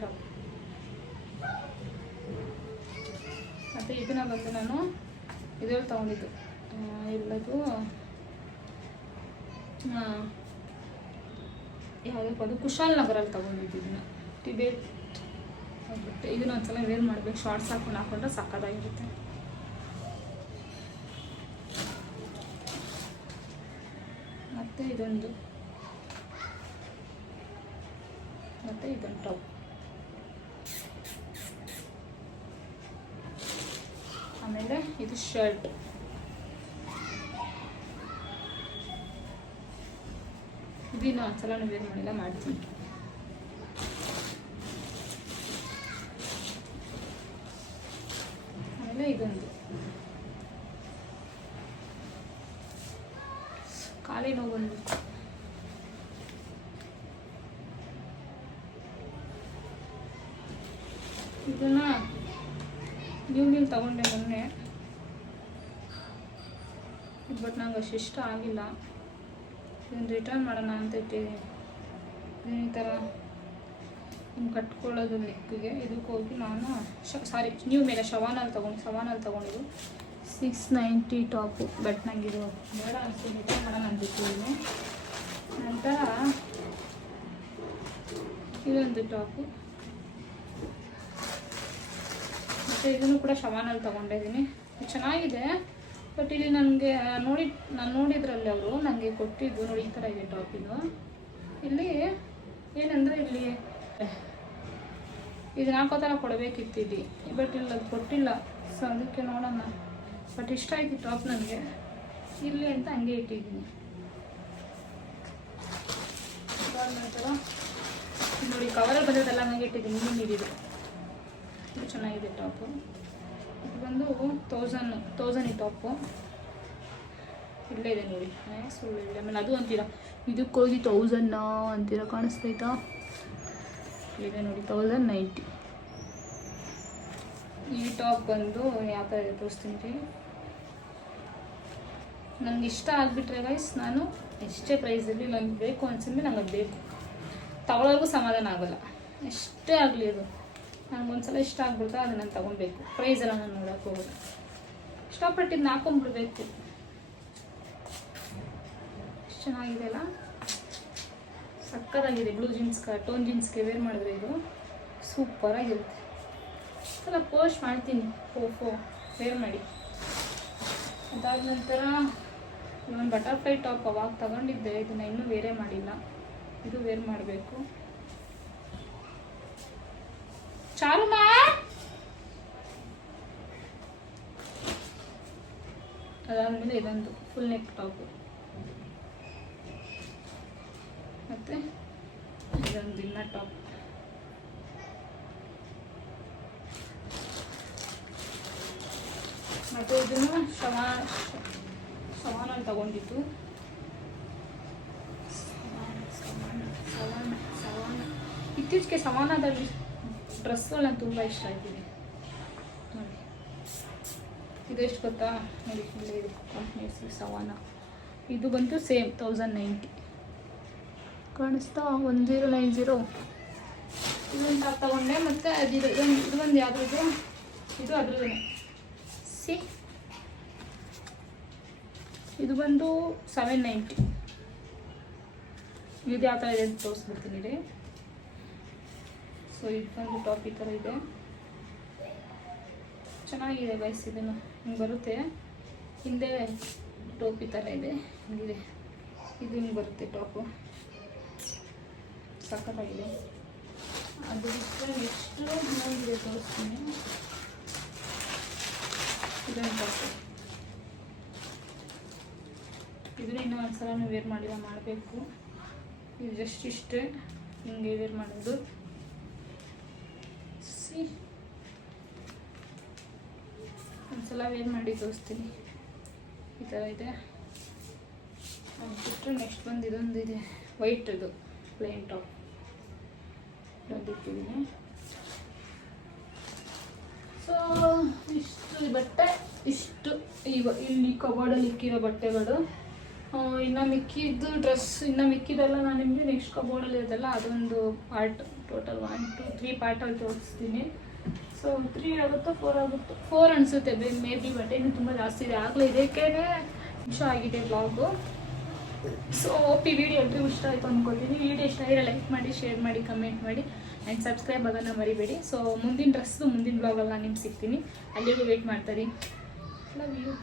ಟಾಪ್ ಮತ್ತು ಇದನ್ನ ಬಂದು ನಾನು ಇದ್ರಲ್ಲಿ ತೊಗೊಂಡಿದ್ದು ಎಲ್ಲದು ಯಾವುದಕ್ಕೆ ಅದು ಕುಶಾಲನಗರಲ್ಲಿ ತೊಗೊಂಡಿದ್ದು. ಇದನ್ನು ಟಿಬೇಟ್ ಬಟ್ಟೆ. ಇದನ್ನ ಒಂದ್ಸಲ ವೇರ್ ಮಾಡಬೇಕು, ಶಾರ್ಟ್ಸ್ ಹಾಕೊಂಡ್ರೆ ಸಕ್ಕತ್ತಾಗಿರುತ್ತೆ. ಮತ್ತು ಇದೊಂದು ಟಾಪ್. ಆಮೇಲೆ ಇದು ಶರ್ಟ್. ಇದನ್ನು ಒಂದ್ಸಲ ವೇರ್ ಮಾಡಿಲ್ಲ, ಮಾಡ್ತೀನಿ. ಆಮೇಲೆ ಇದೊಂದು ಕಾಲಿ ನೋವು ಬಂದ್ಬಿಟ್ಟು ಇದನ್ನ ನೀವು ತಗೊಂಡೆ ಮೊನ್ನೆ, ಬಟ್ ನಂಗೆ ಅಷ್ಟು ಇಷ್ಟ ಆಗಿಲ್ಲ. ಇದನ್ನು ರಿಟರ್ನ್ ಮಾಡೋಣ ಅಂತ ಇಟ್ಟಿದ್ದೀನಿ. ಈ ಥರ ಹಿಂಗೆ ಕಟ್ಕೊಳ್ಳೋದು ನೆಕ್ಕಿಗೆ. ಇದಕ್ಕೆ ಹೋಗಿ ನಾನು ನೀವು ಮೇಲೆ ಶವಾನಲ್ಲಿ ತೊಗೊಂಡಿದ್ದು 690 ಟಾಪು. ಬಟ್ ನಂಗೆ ಇದು ಬೇಡ ಅನಿಸ್ತು, ರಿಟರ್ನ್ ಮಾಡೋಣ ಅಂತ ಇಟ್ಟಿದ್ದೀನಿ. ನಂತರ ಇದೊಂದು ಟಾಪು, ಮತ್ತು ಇದನ್ನು ಕೂಡ ಶವಾನಲ್ಲಿ ತೊಗೊಂಡಿದ್ದೀನಿ. ಚೆನ್ನಾಗಿದೆ. ಬಟ್ ಇಲ್ಲಿ ನನಗೆ ನಾನು ನೋಡಿದ್ರಲ್ಲಿ ಅವರು ನನಗೆ ಕೊಟ್ಟಿದ್ದು ನೋಡಿ, ಈ ಥರ ಇದೆ ಟಾಪ್. ಇಲ್ಲಿ ಏನಂದರೆ ಇಲ್ಲಿ ಇದನ್ನ ಹಾಕೋ ಥರ ಕೊಡಬೇಕಿತ್ತು ಇಲ್ಲಿ, ಬಟ್ ಇಲ್ಲಿ ಅದು ಕೊಟ್ಟಿಲ್ಲ. ಸೊ ಅದಕ್ಕೆ ನೋಡೋಣ. ಬಟ್ ಇಷ್ಟ ಆಯ್ತು ಟಾಪ್ ನನಗೆ, ಇಲ್ಲಿ ಅಂತ ಹಂಗೆ ಇಟ್ಟಿದ್ದೀನಿ. ಅದಾದ ನಂತರ ನೋಡಿ ಕವರಲ್ಲಿ ಬಂದದೆಲ್ಲ ಹಂಗೆ ಇಟ್ಟಿದ್ದೀನಿ. ನೀರಿದು ಇದು ಚೆನ್ನಾಗಿದೆ ಟಾಪು. ಇದು ಬಂದು 1000 ಈ ಟಾಪು. ಇಲ್ಲೇ ಇದೆ ನೋಡಿ, ಸುಳ್ಳು ಇದೆ. ಆಮೇಲೆ ಅದು ಅಂತೀರಾ ಇದಕ್ಕೋಗಿ 1000 ಅಂತೀರಾ, ಕಾಣಿಸ್ತೈತಾ? ಇಲ್ಲಿದೆ ನೋಡಿ 1090. ಈ ಟಾಪ್ ಬಂದು ಯಾವ ಥರ ಇದೆ ತೋರಿಸ್ತೀನಿ. ನನಗೆ ಇಷ್ಟ ಆಗಿಬಿಟ್ರೆ ಗೈಸ್, ನಾನು ಎಷ್ಟೇ ಪ್ರೈಸಲ್ಲಿ ನನಗೆ ಬೇಕು ಅನ್ಸಿದ್ರೆ ನಂಗೆ ಅದು ಬೇಕು, ತಗೊಳ್ಳೋರ್ಗೂ ಸಮಾಧಾನ ಆಗೋಲ್ಲ. ಎಷ್ಟೇ ಆಗಲಿ ಅದು ನನಗೊಂದ್ಸಲ ಇಷ್ಟ ಆಗ್ಬಿಡ್ತಾ ಅದನ್ನು ನಾನು ತೊಗೊಳ್ಬೇಕು. ಪ್ರೈಸೆಲ್ಲ ನಾನು ನೋಡೋಕೆ ಹೋಗೋಲ್ಲ, ಇಷ್ಟಪಟ್ಟಿದ್ದು ಹಾಕೊಂಡ್ಬಿಡ್ಬೇಕು. ಎಷ್ಟು ಚೆನ್ನಾಗಿದೆ ಅಲ್ಲ, ಸಕ್ಕತ್ತಾಗಿದೆ. ಬ್ಲೂ ಜೀನ್ಸ್ಗೆ ಟೋನ್ ಜೀನ್ಸ್ಗೆ ವೇರ್ ಮಾಡಿದ್ರೆ ಇದು ಸೂಪರಾಗಿರುತ್ತೆ. ಎಲ್ಲ ಪೋಸ್ಟ್ ಮಾಡ್ತೀನಿ, ವೇರ್ ಮಾಡಿ. ಅದಾದ ನಂತರ ಒಂದು ಬಟರ್ಫ್ಲೈ ಟಾಪ್ ಅವಾಗ ತಗೊಂಡಿದ್ದೆ, ಇದನ್ನು ಇನ್ನೂ ವೇರೇ ಮಾಡಿಲ್ಲ. ಇದು ವೇರ್ ಮಾಡಬೇಕು. ಚಾರುಮಾ ಅದಾದಮೇಲೆ ಇದೊಂದು ಫುಲ್ ನೆಕ್ ಟಾಪು, ಮತ್ತು ಇದೊಂದು ಇನ್ನರ್ ಟಾಪ್. ಮತ್ತು ಇದನ್ನು ಶವಾನಲ್ಲಿ ತಗೊಂಡಿದ್ದು. ಇತ್ತೀಚೆಗೆ ಸವಾನದಲ್ಲಿ ಡ್ರೆಸ್ಗಳು ನಂಗೆ ತುಂಬ ಇಷ್ಟ ಆಯ್ತಿದೆ ನೋಡಿ. ಇದೆಷ್ಟು ಗೊತ್ತಾ ನೋಡಿ, ಇಲ್ಲೇ ಇದೆ ಕಂಪ್ನಿ ಹೆಸರು ಸವಾನ. ಇದು ಬಂತು ಸೇಮ್ 1090 ಕಾಣಿಸ್ತಾ, 1090. ಇದೊಂದು ಟಾಪ್ ತಗೊಂಡೆ. ಮತ್ತು ಇದು ಒಂದು ಯಾವುದ್ರದ್ದು, ಇದು ಅದ್ರದ್ದು ಸಿ. ಇದು ಬಂದು 790. ಇದು ಯಾವ ಥರ ಇದೆ ಅಂತ ತೋರಿಸ್ಬಿಡ್ತೀನಿ ರೀ. ಸೊ ಇದು ಬಂದು ಟಾಪ್ ಈ ಥರ ಇದೆ, ಚೆನ್ನಾಗಿದೆ ಗೈಸ್. ಇದನ್ನು ಹಿಂಗೆ ಬರುತ್ತೆ, ಹಿಂದೆ ಟಾಪ್ ಈ ಥರ ಇದೆ, ಹಿಂಗಿದೆ. ಇದು ಹಿಂಗೆ ಬರುತ್ತೆ ಟಾಪು, ಸಕ್ಕತ್ತಾಗಿದೆ. ಅದು ಎಷ್ಟು ಚೆನ್ನಾಗಿದೆ ತೋರಿಸ್ತೀನಿ. ಇದೊಂದು ಟಾಪು, ಇದನ್ನ ಇನ್ನೂ ಒಂದ್ಸಲ ವೇರ್ ಮಾಡಬೇಕು. ಇದು ಜಸ್ಟ್ ಇಷ್ಟೇ, ಹಿಂಗೆ ವೇರ್ ಮಾಡೋದು. ಒಂದ್ಸಲ ವೇರ್ ಮಾಡಿ ತೋರಿಸ್ತೀನಿ. ಈ ಥರ ಇದೆ. ಬಿಟ್ಟರೆ ನೆಕ್ಸ್ಟ್ ಬಂದು ಇದೊಂದು ಇದೆ, ವೈಟ್, ಇದು ಪ್ಲೇನ್ ಟಾಪ್. ಇದೊಂದು ಇಟ್ಟಿದ್ದೀನಿ. ಇಲ್ಲಿ ಕಬೋರ್ಡಲ್ಲಿ ಇಕ್ಕಿರೋ ಬಟ್ಟೆಗಳು. ಇನ್ನು ಮಿಕ್ಕಿದ್ದು ಡ್ರೆಸ್, ಇನ್ನು ಮಿಕ್ಕಿದೆಲ್ಲ ನಾನು ನಿಮಗೆ ನೆಕ್ಸ್ಟ್ ಕಬೋರ್ಡಲ್ಲಿ ಇರೋದಲ್ಲ ಅದೊಂದು ಪಾರ್ಟ್, ಟೋಟಲ್ 1 2 3 ಪಾರ್ಟಲ್ಲಿ ತೋರಿಸ್ತೀನಿ. ಸೊ 3 ಆಗುತ್ತೋ 4 ಆಗುತ್ತೋ, 4 ಅನಿಸುತ್ತೆ ಮೇ ಬಿ, ಬಟ್ ಇನ್ನು ತುಂಬ ಜಾಸ್ತಿ ಇದೆ. ಆಗಲೇ ಇದಕ್ಕೇ ನಿಮಿಷ ಆಗಿದೆ ಬ್ಲಾಗು. ಸೊ ಈ ವಿಡಿಯೋ ಎಲ್ರಿಗೂ ಇಷ್ಟ ಆಯಿತು ಅಂದ್ಕೊಳ್ತೀನಿ. ವಿಡಿಯೋ ಇಷ್ಟ ಆಗಿರೋ ಲೈಕ್ ಮಾಡಿ, ಶೇರ್ ಮಾಡಿ, ಕಮೆಂಟ್ ಮಾಡಿ ಆ್ಯಂಡ್ ಸಬ್ಸ್ಕ್ರೈಬ್ ಆಗೋಣ ಮರಿಬೇಡಿ. ಸೊ ಮುಂದಿನ ಡ್ರೆಸ್ದು ಮುಂದಿನ ಬ್ಲಾಗಲ್ಲಿ ನಾನು ನಿಮ್ಗೆ ಸಿಗ್ತೀನಿ. ಅಲ್ಲಿಗೂ ವೇಟ್ ಮಾಡ್ತಾರೆ. Love you.